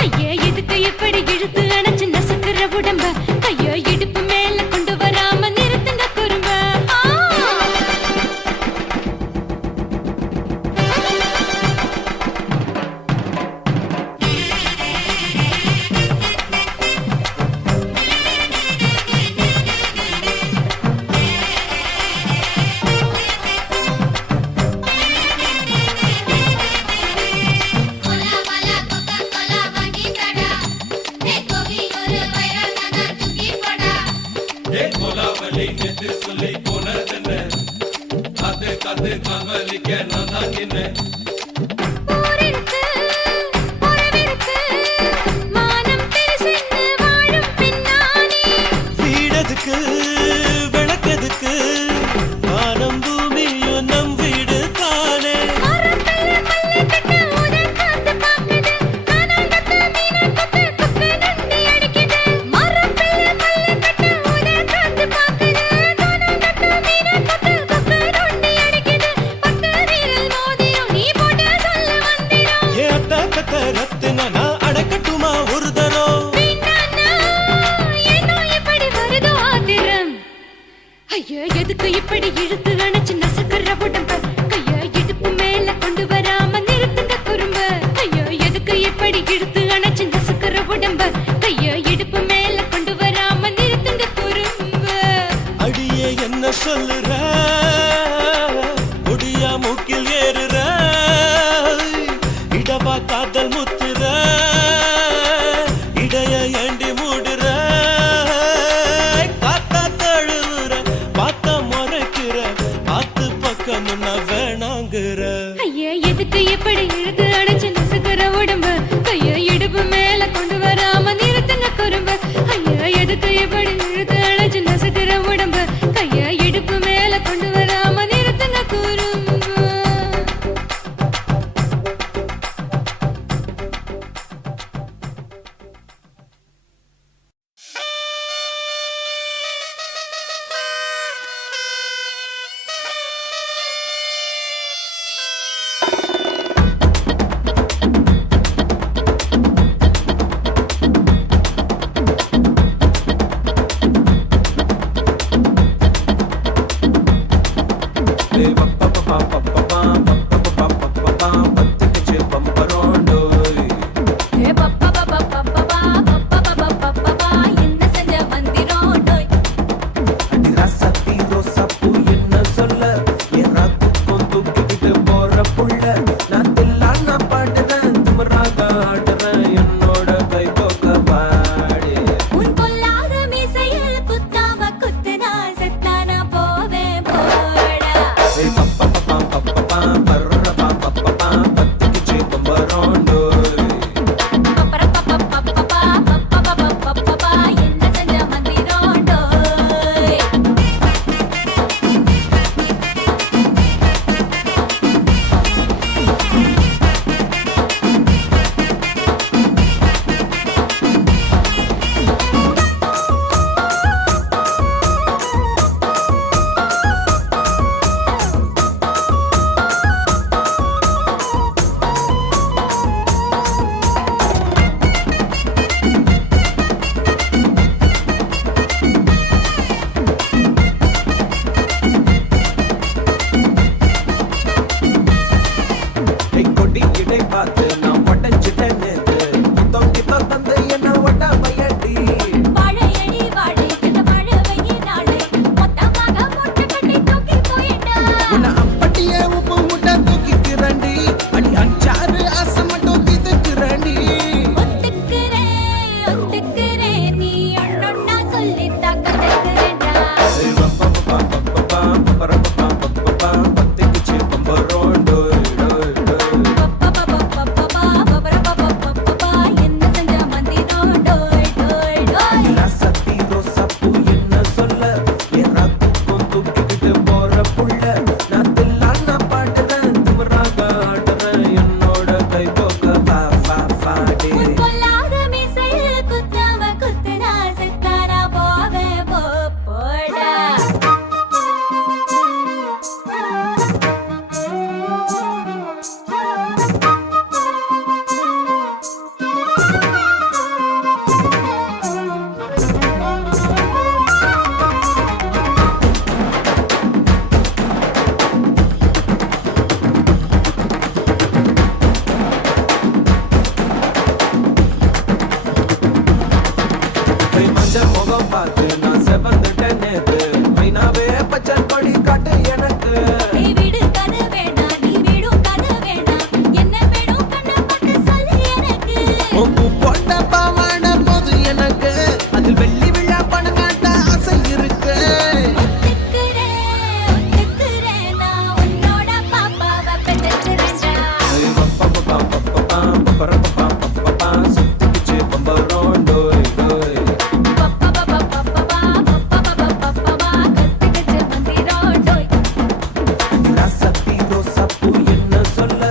ஐயா எதுக்கு இப்படி இழுத்து அணைச்சு நசுக்குற உடம்ப ஐயோ இடுப்பு மேல கொண்டு வராம நிறுத்துங்க குறும்ப ஊரிருக்கு, உறவிருக்கு, மானம் பெருசென்னு வாழும் பின்னானே. வீடதுக்கு விளக்கதுக்கு வானம் பூமியும் நம் வீடு தானே மரத்துல மல்லி கட்டு உதன் காத்து பாக்குது. கானாங்கத்து மீனாக்கத்து குக்கு நொண்டி அடிக்குது. மரத்துல மல்லி கட்டு உதன் காத்து பாக்குது. கானாங்கத்து மீனாக்கத்து குக்கு நொண்டி அடிக்குது. பத்து வீரல் மோதிரம் நீ போட்டு சொல்ல வந்திடும். ஏ அத்த கத்த ரத்தின நான் அடக்கட்டுமா ஒரு தரம் வேண்டாண்ணா, ஏனோ இப்படி வருதோ ஆத்திரம். ஐயோ எதுக்கு இப்படி இழுத்து அணைச்சு நசுக்குற உடம்ப கைய இடுப்பு மேல கொண்டு வராம நிறுத்துங்க குறும்ப ஐயோ எதுக்கு இப்படி இழுத்து அணைச்சு நசுக்குற உடம்ப கைய இடுப்பு மேல கொண்டு வராம நிறுத்துங்க குறும்ப அடியே என்ன சொல்லுற முடியா மூக்கில் ஏறுற இடவா காதல் முத்துற இடைய ஏண்டி மூடுற காத்தா தழுவுற பார்த்த முறைக்கிற ஆத்து பக்கம் நான் வேணாங்கிற ஐயா எதுக்கு இப்படி இழுத்து அணைச்சு நசுக்குற உடம்ப கைய இடுப்பு மேல கொண்டு வராம நிறுத்துங்க குறும்ப ஐயா எதுக்கு இப்படி இழுத்து அணைச்சு நசுக்குற உடம்ப கைய இடுப்பு மேல கொண்டு வராம நிறுத்துங்க குறும்ப என்ன செஞ்ச மந்திரம் டோய் உன் பொல்லாத மீசையில் குத்தாம குத்துனா செத்தானா போவே போடா நினாவே பச்சை கொடி காட்டு எனக்கு நீ விடு கதை வேணாம் நீ விடும் கதை வேணாம் என்ன வேணும் கண்ணை பார்த்து சொல்லு எனக்கு உப்பு போட்ட பாவாடை போது எனக்கு அதில் வெள்ளி விழா பணம் காட்ட ஆசை இருக்கு ஒத்துக்கிறேன் நான் உன்னோட பாப்பாவை பெற்றுக்கிறேன்டா சுத்திக்கிச்சு பம்பரம் டோய் டோய் கத்துக்கிட்டு மந்திரோடோய் ராசத்தி ரோசாப்பூ என்ன சொல்ல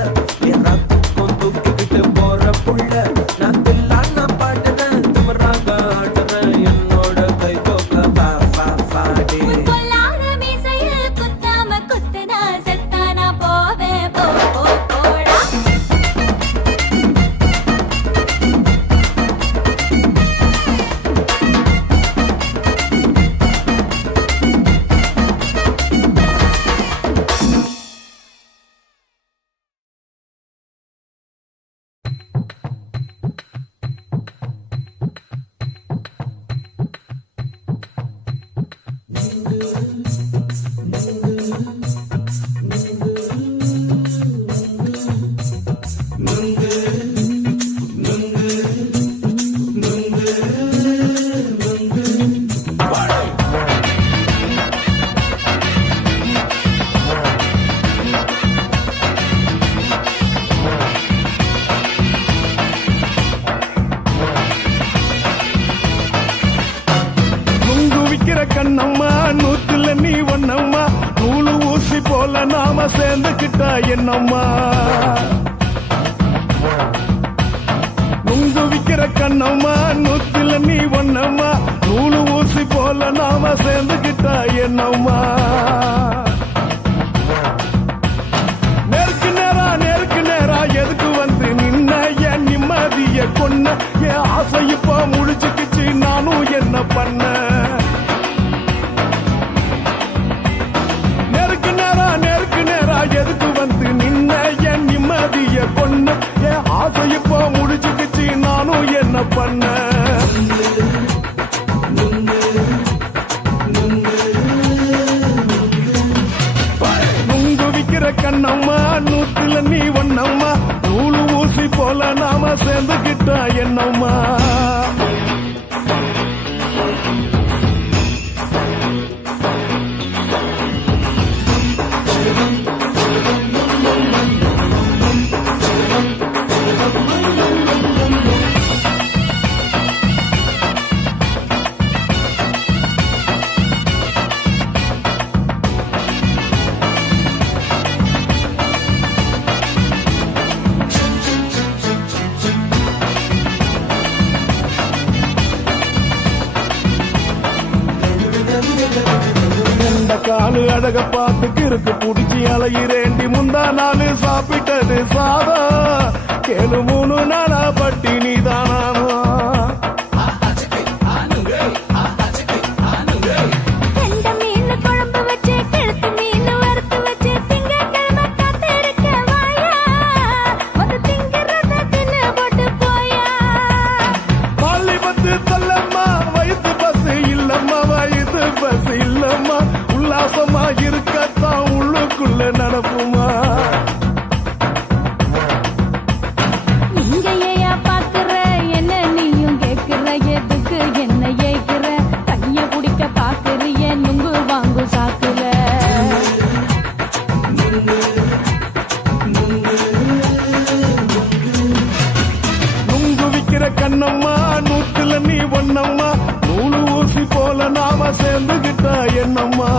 ஏறாத்துக்கும் தூக்கிக்கிட்டு போற புள்ள நான் தில்லான பாடுறேன் திமிராக ஆடுறேன் என்னோட கை கோக்க வா வா வாடி பொல்லாத மீசைய குத்தாம குத்துனா செத்தானா போவேன் போடா நுங்கு விக்கிற கண்ணம்மா நூத்துல நீ ஒன்னம்மா நூலு ஊசி போல நாம சேர்ந்துக்கிட்டா என்னம்மா நுங்கு விக்கிற கண்ணம்மா நூத்துல நீ ஒன்னம்மா நூலு ஊசி போல நாம சேர்ந்துக்கிட்டா என்னம்மா நேருக்கு நேரா எதுக்கு வந்து நின்ன என் நிம்மதிய கொன்ன என் ஆசை இப்ப முடிச்சுக்கிச்சு நானும் என்ன பண்ண நேருக்கு நேரா எதுக்கு வந்து நின்ன என் நிம்மதிய கொன்ன என் ஆசை இப்ப முடிச்சுக்கிச்சு நானும் என்ன பண்ண நுங்கு விக்கிற கண்ணம்மா நூத்துல நீ ஒன்னம்மா நூலு ஊசி போல நாம சேர்ந்துக்கிட்டா என்னம்மா காலு அழக பார்த்து கிறுக்கு புடிச்சு அலையிறேண்டி முந்தா நாலு சாப்பிட்டது சாதம் கேளு 3 நாளா பட்டினி தானானோ கெண்ட மீன் குழம்பு வச்சு கெளுத்து மீன் வறுத்து வச்சு திங்கட்கிழமை காத்திருக்க வாயா வந்து திங்கிறத தின்னு போட்டு போயா பள்ளி பத்து தள்ளம்மா வயிற்று பசு இல்லம்மா வயிற்று பசு இல்லம்மா உல்லாசமா இருக்கத்தான் உள்ளுக்குள்ள நடப்புமா நீங்க ஏயா பாக்குற என்ன நீயும் கேக்குற எதுக்கு என்ன ஏக்குற கைய குடிக்க பாக்குறிய நுங்கு வாங்கு சாக்குற நுங்கு விக்கிற கண்ணம்மா நூத்துல நீ ஒன்னம்மா நூலு ஊசி போல நாம சேர்ந்துகிட்டா என்னம்மா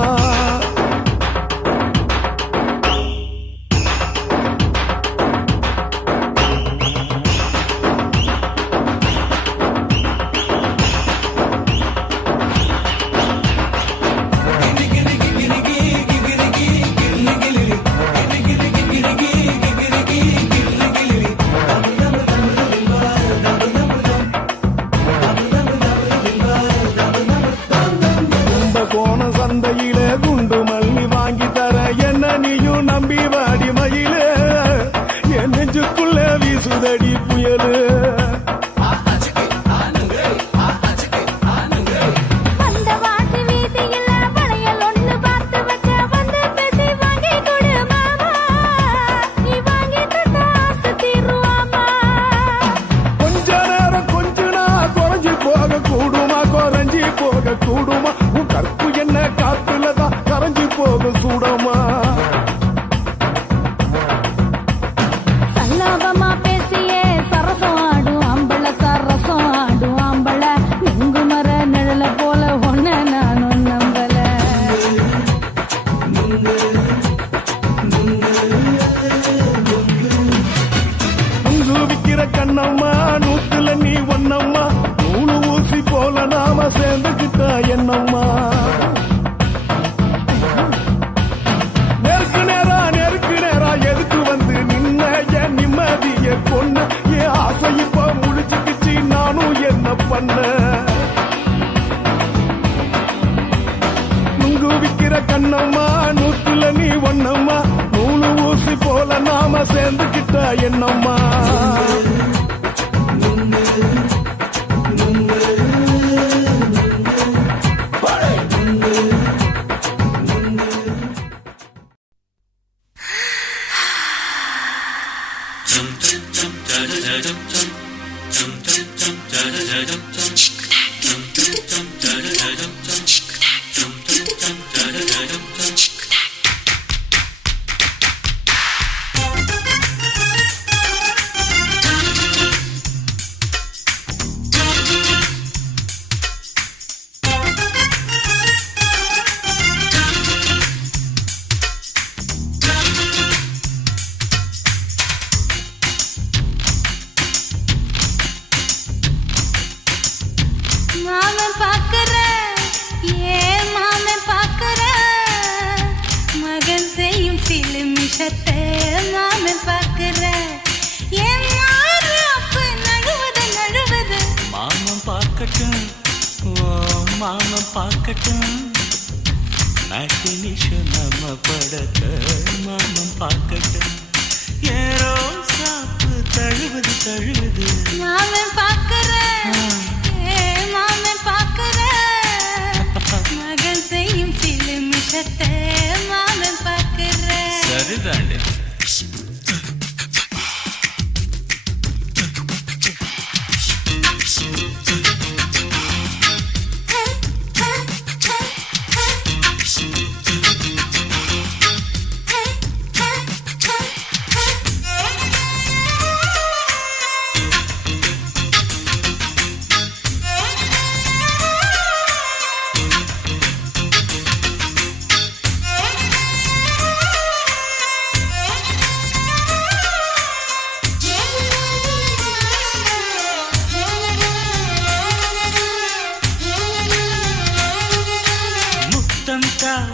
வீசுதடி புயலு அந்த வாசி வீதியில வளையல் ஒண்ணு வச்ச கண்ணம்மா நூற்றுல நீ ஒண்ணம்மா நூலு ஊசி போல நாம சேர்ந்துக்கிட்ட என்னம்மா மாமன் பார்க்கற ஏன் மாமன் பார்க்கற மகன் செய்யும் சில மிஷத்தை மாமன் பார்க்கற ஏன் மாறாப்பு நழுவது மாமன் பார்க்கட்டும் ஓ மாமன் பார்க்கட்டும் நாட்டு நிஷம் நம்ம படத்த மாமன் பார்க்கட்டும் ஏரோ சாப்பு தழுவுது மாமன் பார்க்கற ஏன் மாமன் பார்க்கற மகன் செய்யும் சில மிஷத்தை மாமன் பார்க்கற சரிதாண்டி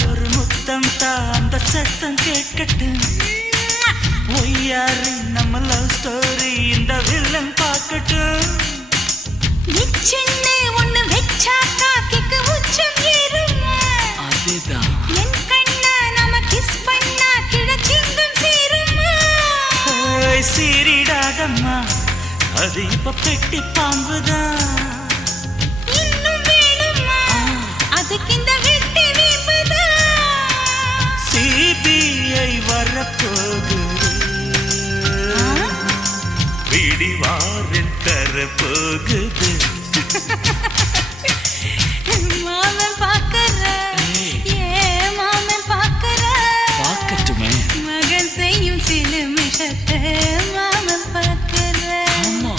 ஒரு முத்தம் தா அந்த சத்தம் கேட்கட்டும் ஒய்யாரி நம்ம லவ் ஸ்டோரி இந்த வில்லன் பார்க்கட்டும் சின்ன ஒண்ணு வெச்சாக்கா கிக்கு உச்சம் ஏறுமா அதுதான் என் கண்ணா நாம கிஸ் பண்ணா கிழச்சிங்கம் சேருமா சீரிடாதம்மா அது இப்ப பெட்டி பாம்புதான் இன்னும் வேணுமா அதுக்கு இந்த வெட்டி வீம்புதான் சிபிஐ வரப்போகுது பிடிவாரில் தரப்போகுது மாமன் பார்க்கற ஏன் மாமன் பார்க்கற பார்க்கட்டுமே மகன் செய்யும் சில மிஷத்தை மாமன் பார்க்கற ஆமா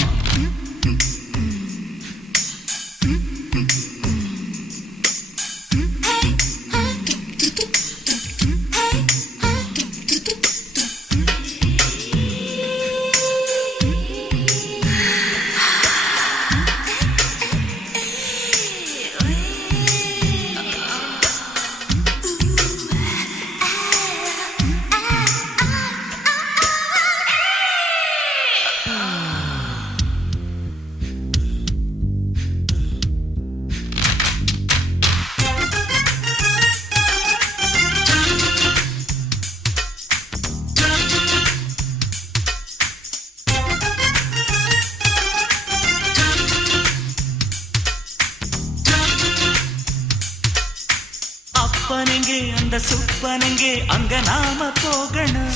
அப்பனெங்கே அந்த சுப்பனெங்கே அங்க நாம போகணும்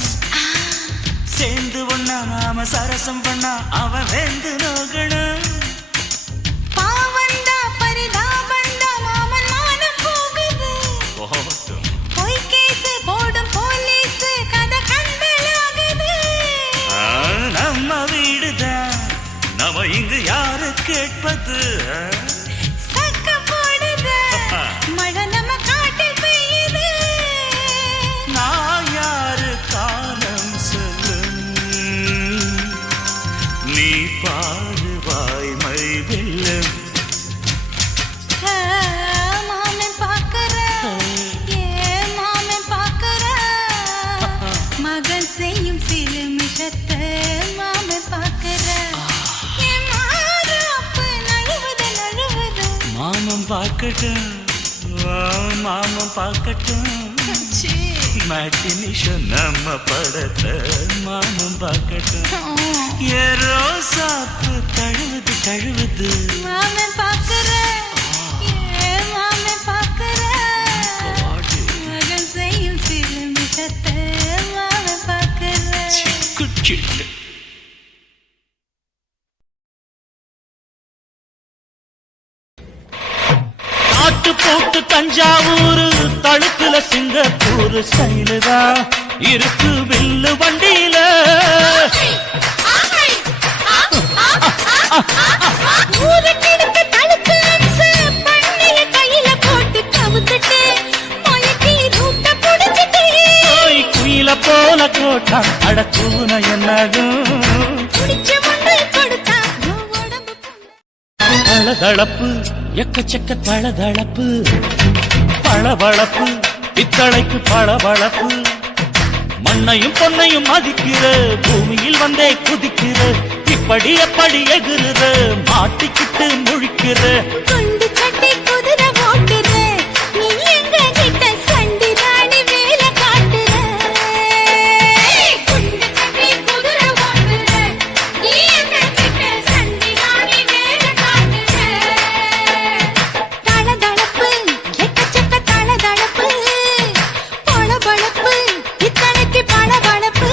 சேர்ந்து ஒண்ணா நாம சரசம் பண்ணா அவன் வெந்து நோகணும் பாவந்தா பரிதாபந்தா மாமன் மானம் போகுது பொய் கேஸ் போடும் போலீஸ் கதை கண்டலாகுது நம்ம வீடுதான் நம்ம இங்கு யாரு கேட்பது சக்க போடுது மழை நம்ம காட்டில் பெய்யுது நான் யாரு காலம் சொல்லும் நீ பாரு வாய்மை வெல்லும் மாமன் பார்க்கற ஏன் மாமன் பார்க்கற மகன் செய்யும் சில மிஷத்தை மாமன் பார்க்கற மாமன் பார்க்கட்டும் மாமன் பார்க்கட்டும் மேட்டினிஷ நம்ம படத்தை மாமன் பார்க்கட்டும் ஏரோ சாப்பு தழுவுது தழுவுது மாமன் பார்க்கிறேன் மாமன் பார்க்கிறேன் மகன் செய்யும் சிலுமிஷத்தை மாமன் பார்க்கிறேன் குச்சிட்டு நாட்டு போட்டு தஞ்சாவூர் தழுக்குல சிங்கப்பூர் ஸ்டைலுதா இருக்கு வில்லு வண்டியில ஊருக்கெடுத்து தடுத்து அம்சு பண்ணைய கையில போட்டு கவுத்துட்டு மயக்கி ரூட்ட புடிச்சிட்டு குயில போல கோட்டா அடக்கூன என்னாகும் குடிச்ச மண்ணு கொடுத்தா உடம்பு தளதளப்பு எக்கச்சக்க தளதளப்பு பளபளப்பு பித்தளைக்கு பளபளப்பு மண்ணையும் பொன்னையும் மதிக்கிற பூமியில் வந்தே குதிக்கிற இப்படி எப்படி எகுறுற மாட்டிக்கிட்டு முழிக்கிற குண்டு சட்டி குதிரை ஓட்டுற நீ எங்க கிட்ட சண்டி தானி வேல காட்டுற குண்டு சட்டி குதிரை ஓட்டுற நீ எங்க கிட்ட சண்டி தானி வேல காட்டுற தளதளப்பு எக்கச்சக்க தளதளப்பு பளபளப்பு இத்தனைக்கு பளபளப்பு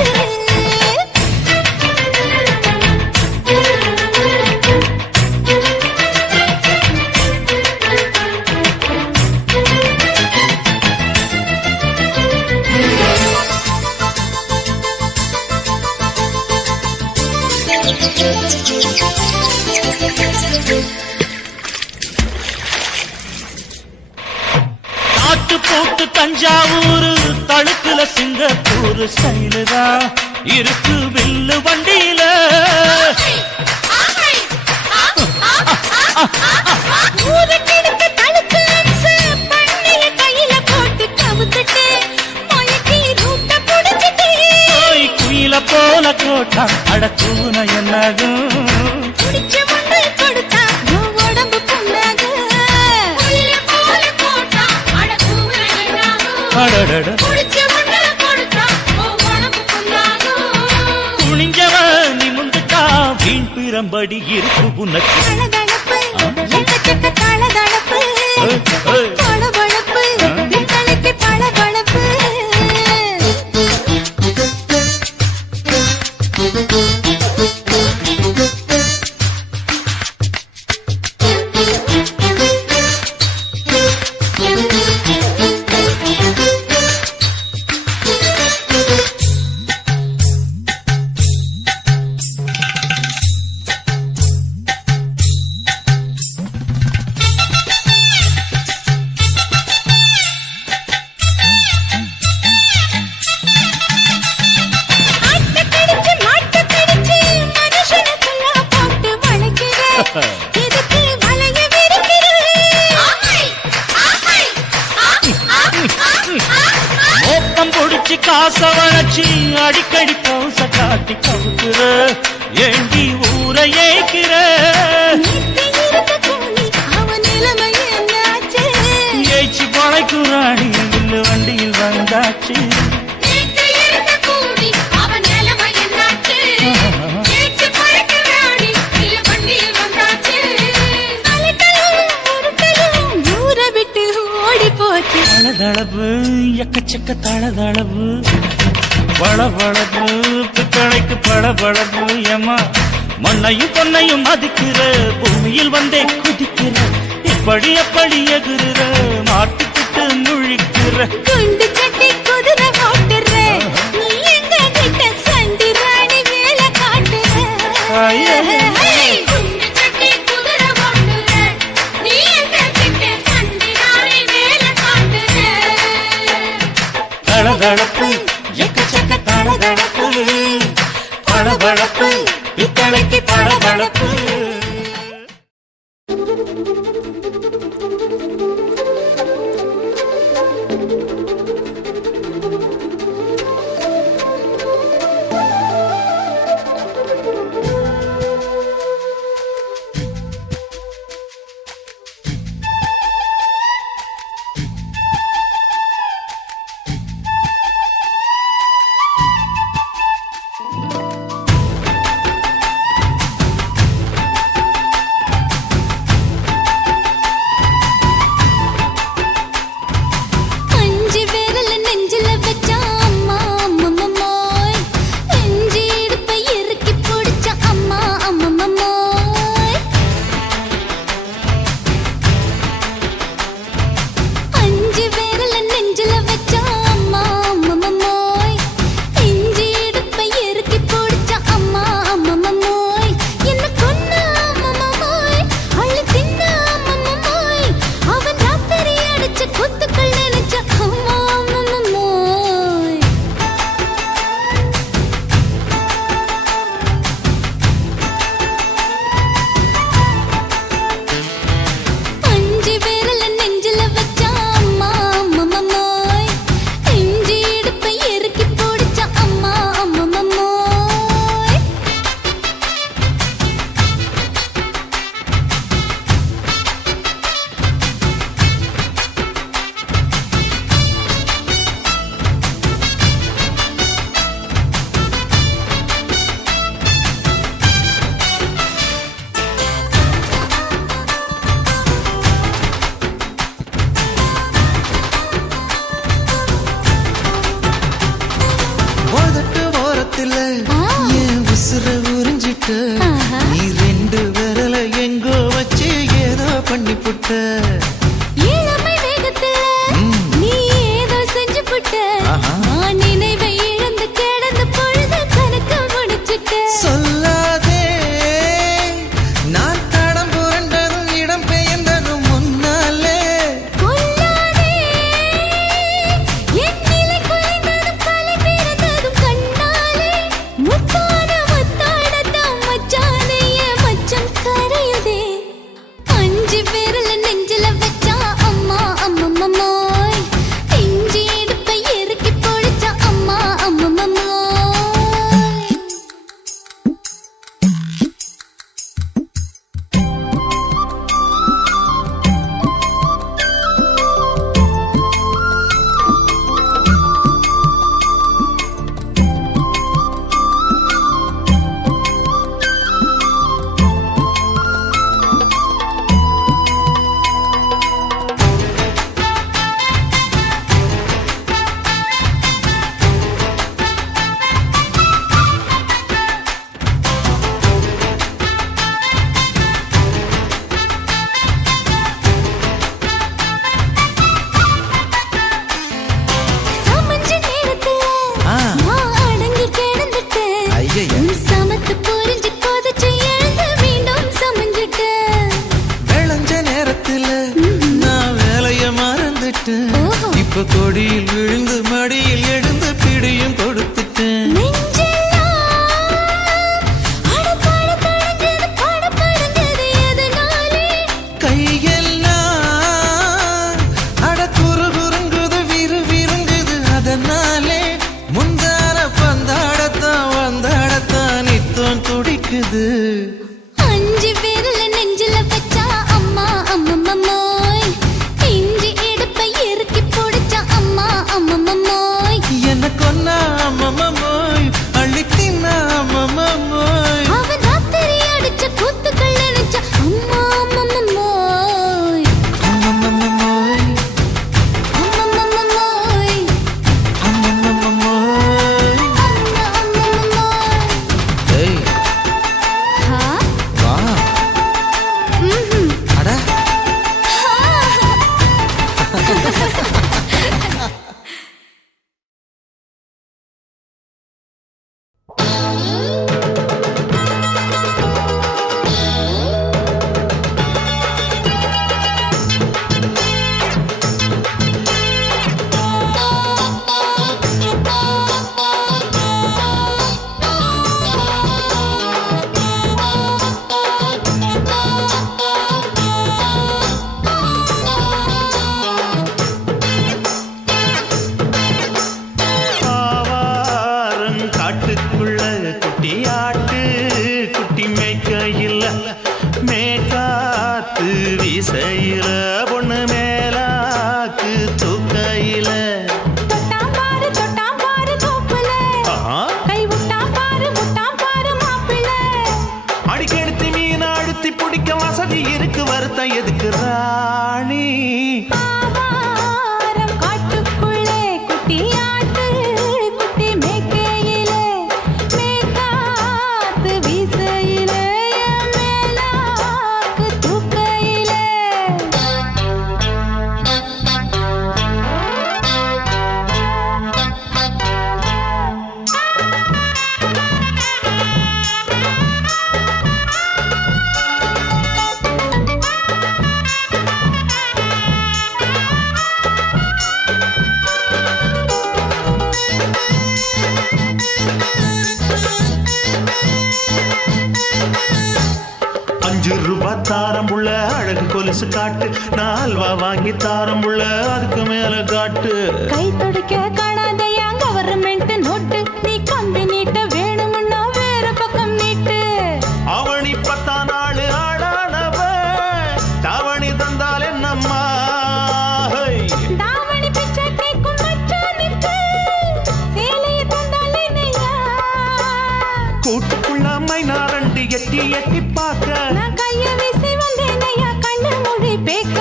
நாட்டு போட்டு தஞ்சாவூர் தழுக்குல சிங்கப்பூர் ஸ்டைலுதா இருக்கு வில்லு வண்டியில ஊருக்கெடுத்து தடுத்து அம்சு பண்ணைய கையில போட்டு கவுத்துட்டு மயக்கி ரூட்ட புடிச்சிட்டு குயில போல கோட்டா அடக்கூன என்னாகும் குடிச்ச மண்ணு கொடுத்தா உடம்பு புண்ணாகும் குயில போல போட்டா அடக்கூன என்னாகும் அடடட குடிச்ச மண்ணு கொடுத்தா உடம்பு புண்ணாகும் குனிஞ்சவ நிமிந்துட்டா வீண் பிறம்படி இருக்கு உனக்கு தளதளப்பு எக்கச்சக்க தளதளப்பு பளபளப்பு இத்தனைக்கு பளபளப்பு ஆட்டக்கடிச்சு மாட்டக்கடிச்சு மனுஷனுக்குள்ள போட்டு வளைக்கிற இதுக்கு வளைய விரிக்கிற மோப்பம் பொடிச்சு காச வளைச்சு அடிக்கடி பௌச காட்டி கவுக்குற ஏண்டி ஊரை ஏய்க்கிற அவன் நிலைமை என்னாச்சு ஏய்ச்சி பழைக்கும் ராணி வில்லு வண்டியில் வந்தாச்சு அவன் நிலைமை என்னாச்சு ஏச்சு பழக்கிறாடி இல்ல வண்டியில் வந்தாச்சு அலட்டலும் ஊரை விட்டு ஓடி போச்சு தளதளவு எக்கச்சக்க தளதளவு பளபளப்பு பித்தளைக்கு பளபளப்பு ஏமா மண்ணையும் பொன்னையும் மதிக்கிற பூமியில் வந்தே குதிக்கிற இப்படி எப்படி எகுறுற மாட்டிக்கிட்டு முழிக்கிற குண்டு சட்டி குதிரை ஓட்டுற நீ எங்க கிட்ட சண்டி ராணி வேல காட்டுற குண்டு சட்டி குதிரை ஓட்டுற நீ எங்க கிட்ட சண்டி ராணி வேல காட்டுற தளதளப்பு எக்கச்சக்க தளதளப்பு பளபளப்பு பித்தளைக்கு பளபளப்பு மடியில் விழுந்து மடியில் எழுந்து பிடியும் கொடுத்துட்டேன். கையெல்லாம் அட குறு குறுங்குது விறு விருங்குது அதனாலே முந்தார பந்தாடத்தான் வந்தாடத்தான் நித்தம் துடிக்குது. அஞ்சு பேர்ல நெஞ்சில வச்சா அம்மா அம்மம்மோய் இஞ்சி எடுப்பை இறுக்கி பிடிச்சா அம்மா அம்மம்மோய் என்ன கொன்னா அம்மம்மோய் அள்ளித்தின்னா அம்மம்மோய் அவன் ராத்திரி அடிச்ச கூத்துக்கள் நினைச்சா அம்மா அம்மம்மோய் அம்மம்மோய் அம்மம்மோய் அம்மம்மோய். அம்மா அம்மம்மோய் ஏய் ஹா வா ம்ஹும் அட ஆவாரம் காட்டுக்குள்ள குட்டியாட்டு குட்டி மேய்க்கையில் மேக்காத்து வீசையில பொண்ணு மேலாக்கு தூக்கையில தொட்டாம் பாரு தோப்புல கை விட்டாம் பாரு மாப்பிள்ளை அடிக்கெடுத்து மீன் அழுத்தி பிடிக்க வசதி இருக்கு வருத்தம் எதுக்கு ராணி. ஆவாரம் காட்டுக்குள்ளே குட்டியாட்டு குட்டி மேய்க்கையிலே மேய்க்காத்து வீசையிலே மேலாக்கு தூக்கையிலே ₹5 தாரம் புள்ள அழகு கொலுசு காட்டு நான் அல்வா வாங்கி தாரம் புள்ள அதுக்கு மேல காட்டு. கை துடிக்க காணாதையா கவர்மெண்ட் நோட்டு நீ கம்பி நீட்ட வேணும்னா வேற பக்கம் நீட்டு அவனி 10 நாள் ஆடானவ தாவணி தந்தால் என்னம்மா. தாவணி பிச்சை கேக்கும் மச்சானுக்கு சேலைய தந்தால் என்னையா கூட்டுக்குள்ள மைனாரண்டு எட்டி எட்டி பார்க்க நான் கைய வீசி வந்தேனையா கண்ணு மொழி பேக்க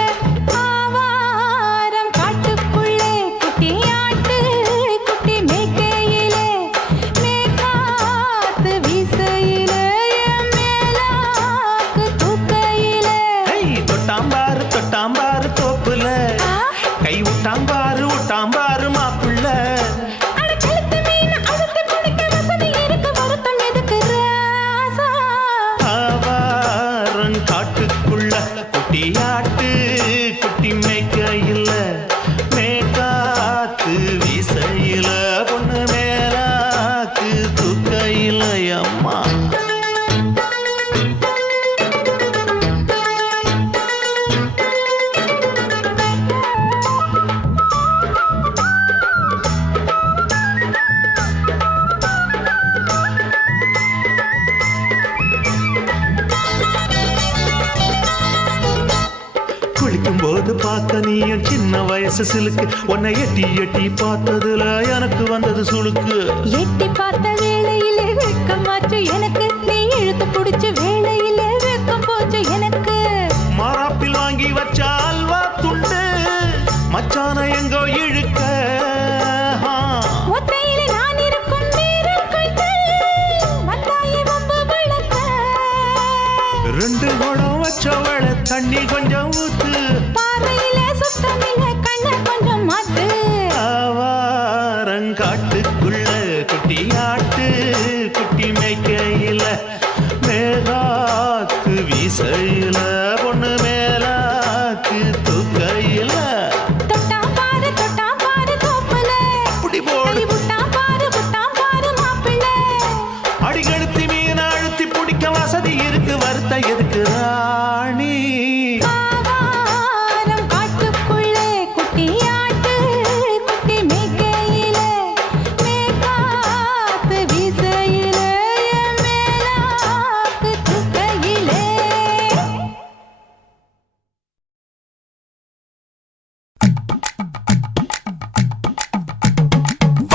ஆவாரம் காட்டுக்குள்ளே குட்டியாட்டு குட்டி மேய்க்கையிலே மேய்க்காத்து வீசையிலே மேலாக்கு தூக்கையிலே தொட்டாம்பாரு தோப்புல கை விட்டாம்பாரு மாப்பிள்ள. அட கழுத்து மீன் அழுத்து குடிக்க வசதி இருக்கு வருத்தம் எதுக்கு ராசா ஆவாரம் காட்டுக்குள்ள குட்டியாட்டு குட்டி மேய்க்கையில் மேக்காத்து வீசையில பொண்ணு மேலாக்கு தூக்கையில அம்மா. குளிக்கும் போது பார்க்க நீயும் சின்ன வயசு சிலுக்கு உன்னை எட்டி எட்டி பார்த்ததுல எனக்கு வந்தது சுளுக்கு. எட்டி பார்த்த வேளையிலே வெட்கமாச்சு எனக்கு நீ இழுத்து புடிச்ச வேளையிலே வெட்கம் போச்சு எனக்கு மாறாப்பில் வாங்கி வச்ச அல்வா துண்டு மச்சான எங்கோ இழுக்க. ஒத்தையிலே நான் இருக்கும் நேரம் கண்டு வந்தாயே வம்பு விளக்க 2 குடம் வச்சவள தண்ணி கொஞ்சம் ஊத்து பார்வையிலே சுத்தமில்லை கண்ணை கொஞ்சம் மாத்து ஆவாரங்காட்டுக்குள்ள குட்டியாட்டு குட்டி மேய்க்கையில்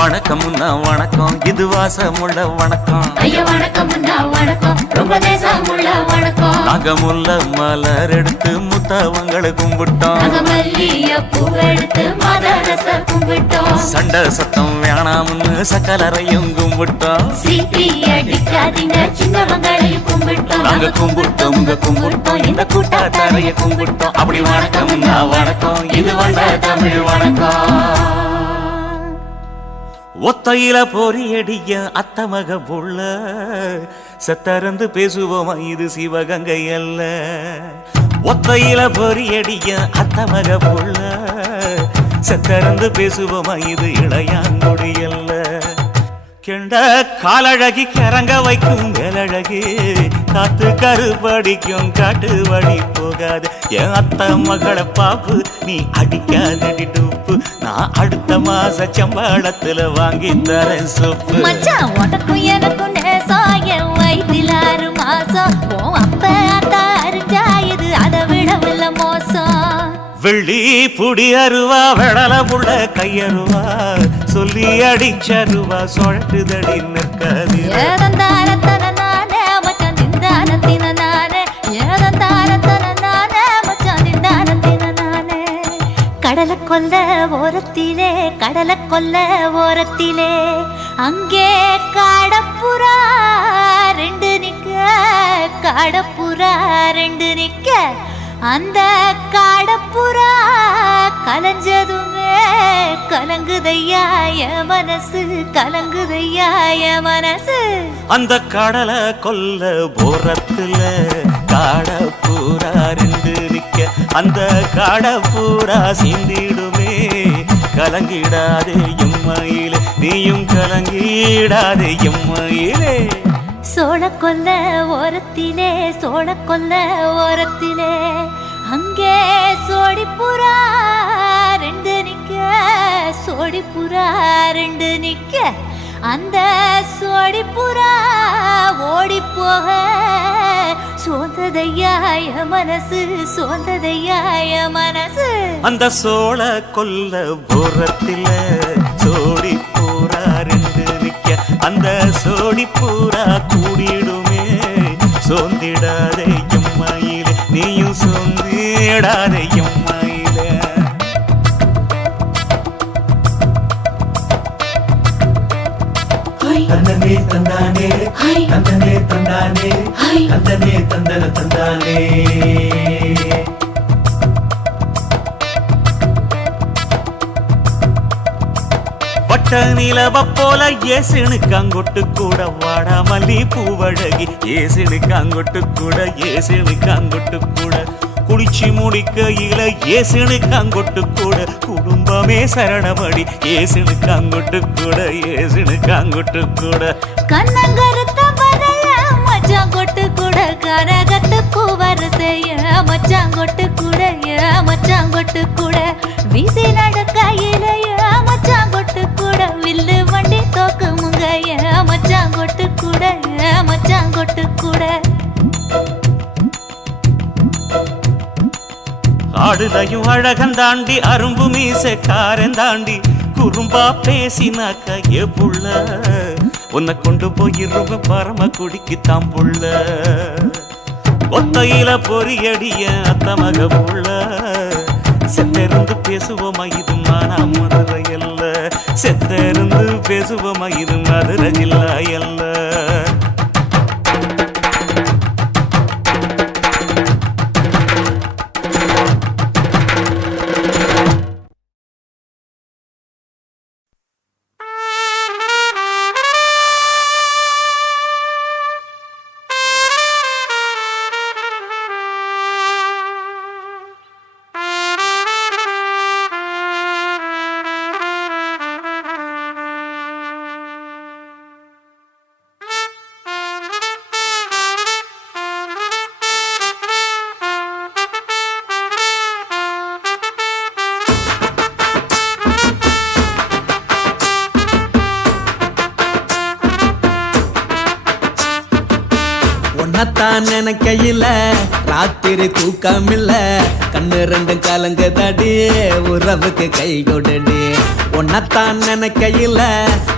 வணக்கம்னா வணக்கம் இது வாசமுள்ள வணக்கம் ஐயா வணக்கம் வணக்கம் ரொம்ப தேசமுள்ள வணக்கம் நாங்க முல்ல மலர் எடுத்து முத்தவங்களை கும்பிட்டோம் நாங்க மல்லிகைப்பூ எடுத்து மதரச கும்பிட்டோம் சண்டை சத்தம் வேணாம்னு சக்கலரையும் கும்பிட்டோம் சீட்டி அடிக்காதீங்க சின்னவங்களையும் கும்பிட்டோம் நாங்க கும்பிட்டோம் உங்க கும்பிட்டோம் இந்த கூட்டாத்தாரைய கும்பிட்டோம் அப்படி வணக்கம்னா வணக்கம் இது வந்த தமிழ் வணக்கம் ஒத்தையில பொறியடிய அத்தமக புள்ள செத்தறந்து பேசுவோமா இது சிவகங்கை அல்ல ஒத்தையில பொறியடிய அத்தமக புள்ள செத்தறந்து பேசுவோமா இது இளையாங்குடி அல்ல கெண்ட காலழகி கிறங்க வைக்கும் வேலழகி காத்து கருப்படிக்கும் காட்டு வழி போகாது என் அத்த மகளை பாப்பு நீ அடிக்காதடி டூப்பு நான் அடுத்த மாச சம்பளத்துல வாங்கி தரேன் சொப்பு மச்சான் உனக்கும் எனக்கும் நேசம் என் வயிற்றில் 6 மாசம் ஓ அப்ப அத்தா அறிஞ்சா இது அதை விடவில்ல மோசம் வெள்ளி புடி அருவா வெடல புள்ள கையருவா சொல்லி அடிச்சருவா சொழட்டுதடி நிற்காது ஏதந்தாரத்தன நானே மச்சான் திந்தானத்தின நானே ஏதந்தாரத்தன நானே மச்சான் திந்தானத்தின நானே கடலை கொல்ல ஓரத்திலே அங்கே காடப்புறா ரெண்டு நிக்க அந்த காடப்புறா கலஞ்சதுமே கலங்குதையா என் மனசு அந்த கடலை கொல்ல போரத்துல காடப்பூரா ரெண்டு நிக்க அந்த காடப்பூரா சிந்திடுமே கலங்கிடாதே எம்மையிலே நீயும் கலங்கிடாதே எம்மையிலே சோழக்கொல்ல ஓரத்திலே அங்கே சோடிப்புறா ரெண்டு நிக்க அந்த சோடிப்புறா ஓடி போக சோந்ததையாய மனசு அந்த சோழ கொல்ல போரத்தில சோடி பூரா ரெண்டு நிக்க அந்த சோடி பூரா கூடிடுமே சோந்திடாதே எம்மையிலே நீயும் சோந்திடாதே எம்மையிலே தந்தனே தந்தானே தந்தனே தந்தானே தந்தனே தந்தன தந்தானே வட்ட நிலவ போல ஏசுனுக்கு அங்கொட்டு கூட வாடா மல்லி பூவழகி ஏசுனுக்கு அங்கொட்டு கூட குளிச்சு முடிக்கையில ஏசுனுக்கு அங்கொட்டு கூட குடும்பமே சரணமடி ஏசுனுக்கு அங்கொட்டு கூட கண்ணங்கருத்த வரைய மச்சாங்கொட்டு கூட கரகத்து பூவரசைய மச்சாங்கொட்டு கூட வீசி நடக்கையிலைய மச்சாங்கொட்டு கூட வில்லு வண்டி தோக்குமுங்க மச்சாங்கொட்டு கூட ஆடுதையும் அழகந்தாண்டி அரும்பு மீசக்காரன் தாண்டி குறும்பா பேசினாக்க ஏ புள்ள உன்னை கொண்டு போயிருவ பரம குடிக்கு தாம்புள்ள ஒத்தையில பொறியடிய அத்தமக புள்ள செத்திருந்து பேசுவோமா இது மானா மதுரை அல்ல செத்திருந்து பேசுவோமா இது மதுரை ஜில்லா அல்ல உன்னத்தான் நினைக்கையில ராத்திரி தூக்கமில்ல கண்ணு ரெண்டும் கலங்கு தடி உறவுக்கு கை கொடுடி உன்னத்தான் நினைக்கையில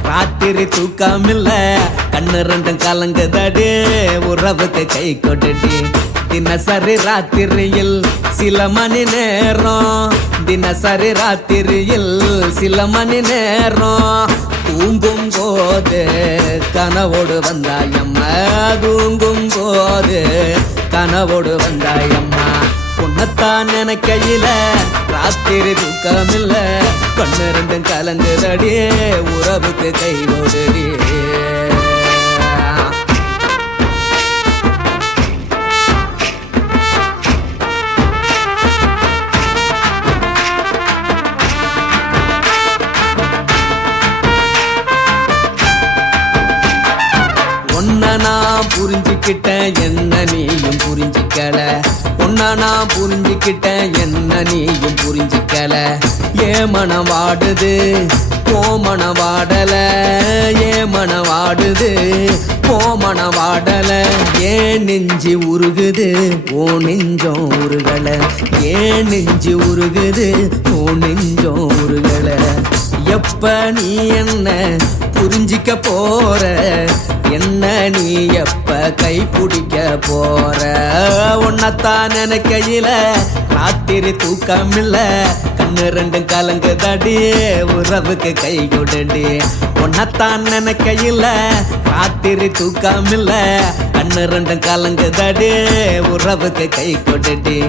ராத்திரி தூக்கமில்ல கண்ணு ரெண்டும் கலங்குதடி உறவுக்கு கை கொட்டுடி தினசரி ராத்திரியில் சில மணி நேரம் தினசரி ராத்திரியில் சில மணி நேரம் தூங்கும் போது கனவோடு வந்தாயம்மா தூங்கும் போது கனவோடு வந்தாயம்மா உன்னத்தான் நினைக்கையில ராத்திரி தூக்கமில்ல கண்ணு ரெண்டும் கலங்குதடி உறவுக்கு கை கொடுடி நான் புரிஞ்சுக்கிட்டேன் என்ன நீயும் புரிஞ்சிக்கல உன்ன நான் புரிஞ்சுக்கிட்டேன் என்ன நீயும் புரிஞ்சிக்கல ஏன் மனம் வாடுது போ மனம் வாடல ஏன் மனம் வாடுது போ மனம் வாடல ஏன் நெஞ்சு உருகுது ஓ நெஞ்சம் உருகல ஏன் நெஞ்சு உருகுது ஓ நெஞ்சம் உருகல எப்ப நீ என்ன புரிஞ்சிக்க போற என்ன நீ எப்ப கை பிடிக்க போற உன்னத்தான் நினைக்கையில ராத்திரி தூக்கமில்ல கண்ணு ரெண்டும் கலங்குதடி உறவுக்கு கை கொடுடி உன்னத்தான் நினைக்கையில ராத்திரி தூக்கமில்ல கண்ணு ரெண்டும் கலங்குதடி உறவுக்கு கை கொடுடி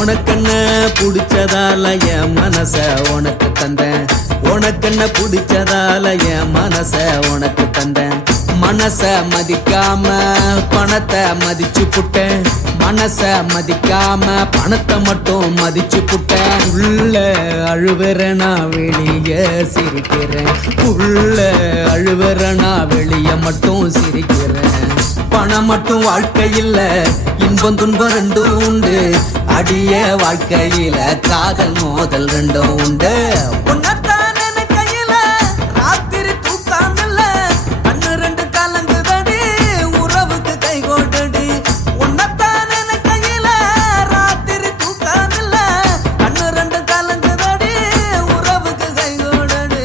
உனக்கென்ன பிடிச்சதால என் மனச உனக்கு தந்தேன் உனக்கென்ன பிடிச்சதால என் மனச உனக்கு தந்தேன் மனச மதிக்காம பணத்தை மதிச்சு புட்டேன் மனச மதிக்காம பணத்தை மட்டும் மதிச்சு புட்டேன் உள்ள அழுவுற நான் வெளியே சிரிக்கிறேன் உள்ள அழுவுற நான் வெளியே மட்டும் சிரிக்கிறேன் பணம் மட்டும் வாழ்க்கையில் இன்பம் துன்பம் ரெண்டும் உண்டு அடிய வாழ்க்கையில காதல் மோதல் ரெண்டும் உண்டு உன்னத்தான் நினைக்கையில ராத்திரி தூக்கமில்ல கண்ணு ரெண்டு கலங்குதடி உறவுக்கு கை கொடுடி உன்னத்தான் நினைக்கையில ராத்திரி தூக்கமில்ல கண்ணு ரெண்டு கலங்குதடி உறவுக்கு கை கொடுடி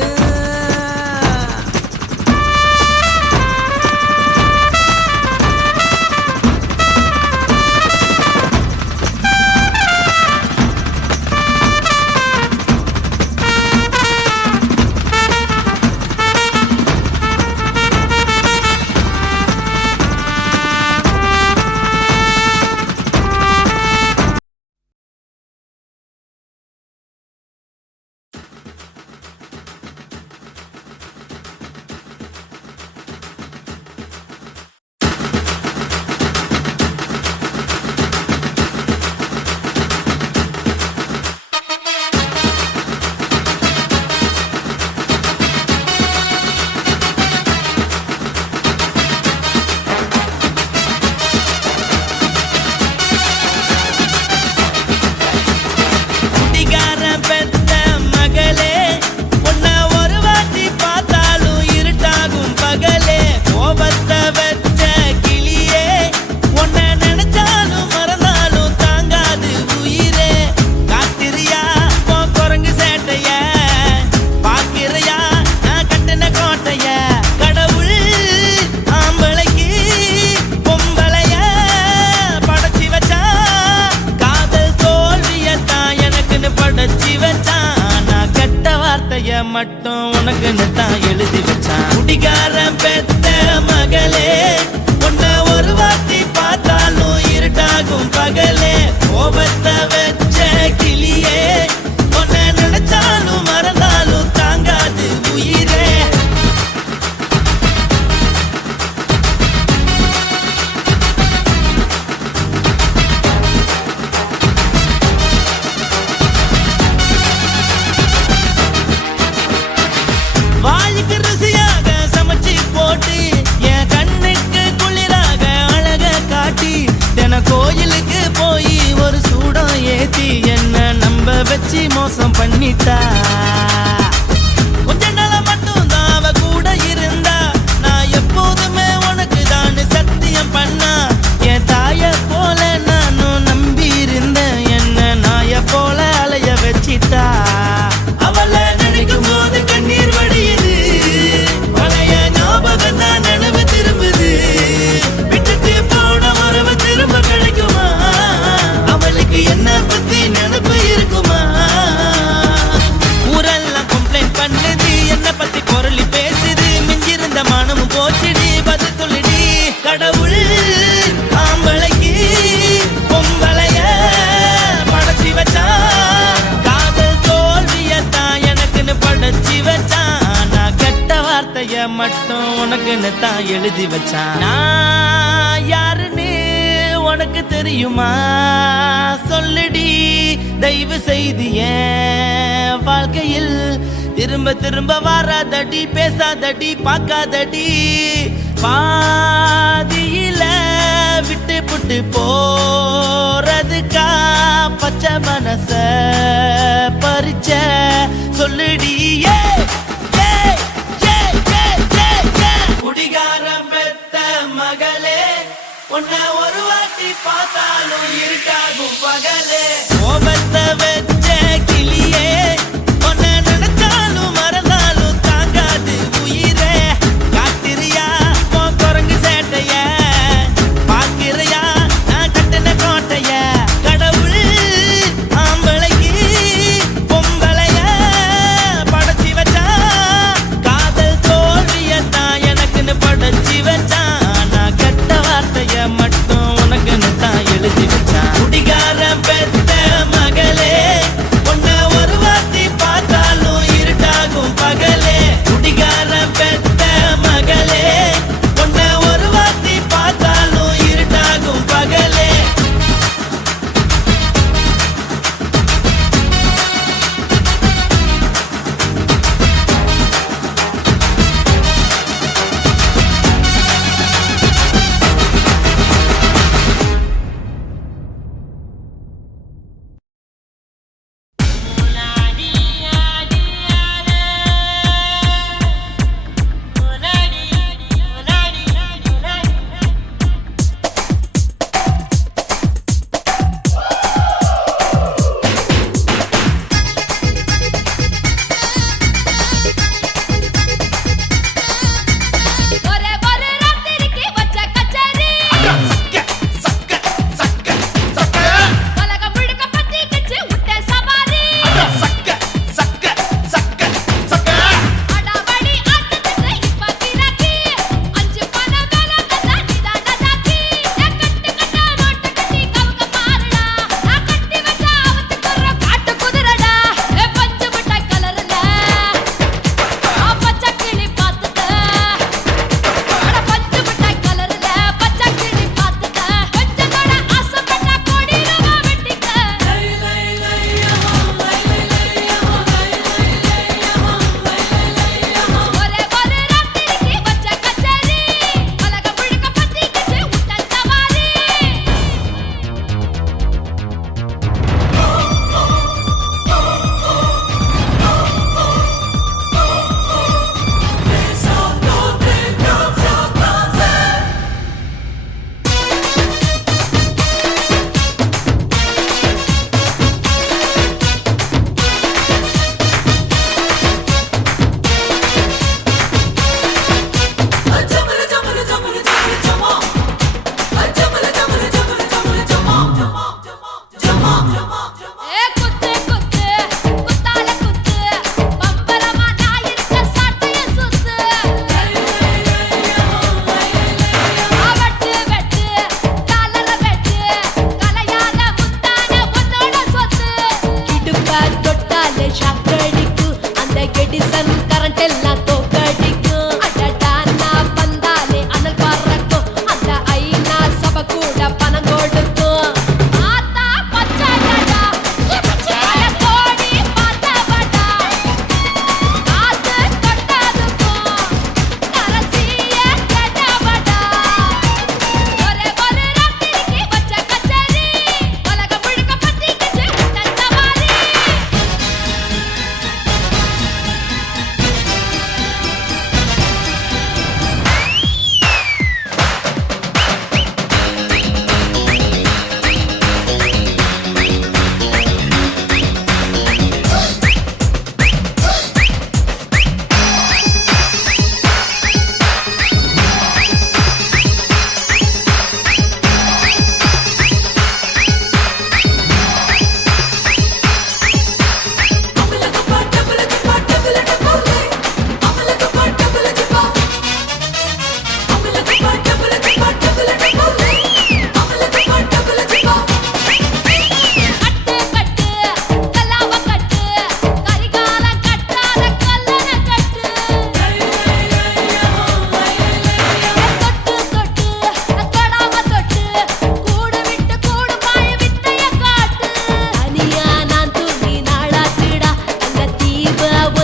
மட்டும் உனக்குன்னு தான் எழுதி வச்சான் குடிகாரன் பெத்த மகளே உன்னை ஒரு வாட்டி பார்த்தாலும் இருட்டாகும் பகலே கோபத்தை வச்ச கிளியே உன்னை நினைச்சாலும் மறந்தாலும் தாங்காது உயிரே வாய்க்கு ருசியாக சமைச்சு போட்டு என் கண்ணுக்கு குளிராக அழக காட்டி தின கோயிலுக்கு போய் ஒரு சூடம் ஏத்தி என்ன நம்ப வச்சு மோசம் பண்ணிட்டா கொஞ்ச நாள மட்டும் தான் அவ கூட இருந்தா நான் எப்போதுமே உனக்கு தான் சத்தியம் பண்ணா என் தாய போல நானும் நம்பி இருந்தேன் என்ன நாய போல அலைய வச்சிட்டா அவளை நினைக்கும் போது கண்ணீர் வடியுது பழைய ஞாபகம் தான் நினைவு திரும்புது விட்டுட்டு போன உறவு திரும்ப கிடைக்குமா அவளுக்கு என்ன பத்தி நினைப்பு இருக்குமா ஊரெல்லாம் கம்ப்ளைண்ட் பண்ணுது என்ன பத்தி பொருளி பேசுது மிஞ்சிருந்த மானமும் போச்சுடி பதில் சொல்லுடி கடவுள் ஆம்பளைக்கு பொம்பளைய படைச்சி வச்சான் காதல் தோல்வியத்தான் எனக்குன்னு படைச்சி வச்சான் நான் கெட்ட வார்த்தைய மட்டும் உனக்குன்னு தான் எழுதி வச்சான் நான் யாருன்னு உனக்கு தெரியுமா சொல்லுடி தயவு செய்து என் வாழ்க்கையில் திரும்ப திரும்ப வராதடி பேசாதடி பார்க்காதடி பாதியில விட்டு புட்டு போறதுக்கா பச்சை மனச பறிச்ச சொல்லுடி குடிகாரம் பெத்த மகளே உன்னை ஒரு வாட்டி பார்த்தாலும் இருக்காகும் பகலே கோபத்தை வச்ச கிளியே உன்னை நினைச்சாலும் மறந்தாலும் தாங்காது உயிரே காத்திரியா உன் குரங்கு சேட்டைய பாக்கிறையா நான் கட்டின கோட்டைய கடவுள் ஆம்பளைக்கு பொம்பளைய படைச்சி வச்சா காதல் தோல்வியத்தான் எனக்குன்னு படைச்சி வச்சான் நான் கெட்ட வார்த்தைய மட்டும் உனக்குன்னு தான் எழுதி வச்சான் குடிகாரம் பெத்த மகளே உன்னை ஒரு வாட்டி பார்த்தாலும் இருட்டாகும் பகலே குடிகாரம் பெத்த மகளே உன்னை ஒரு வாட்டி பார்த்தாலும் இருட்டாகும் பகலே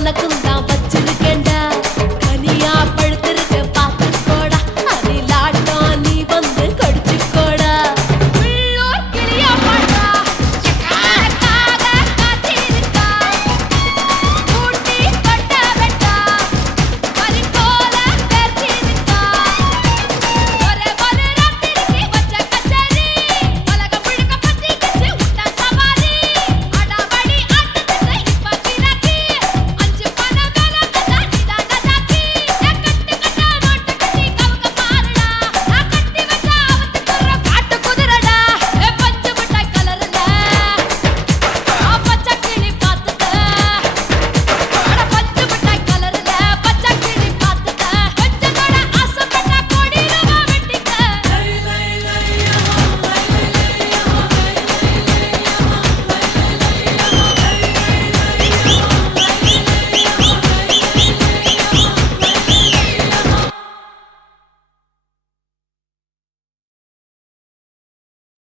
உனக்கும்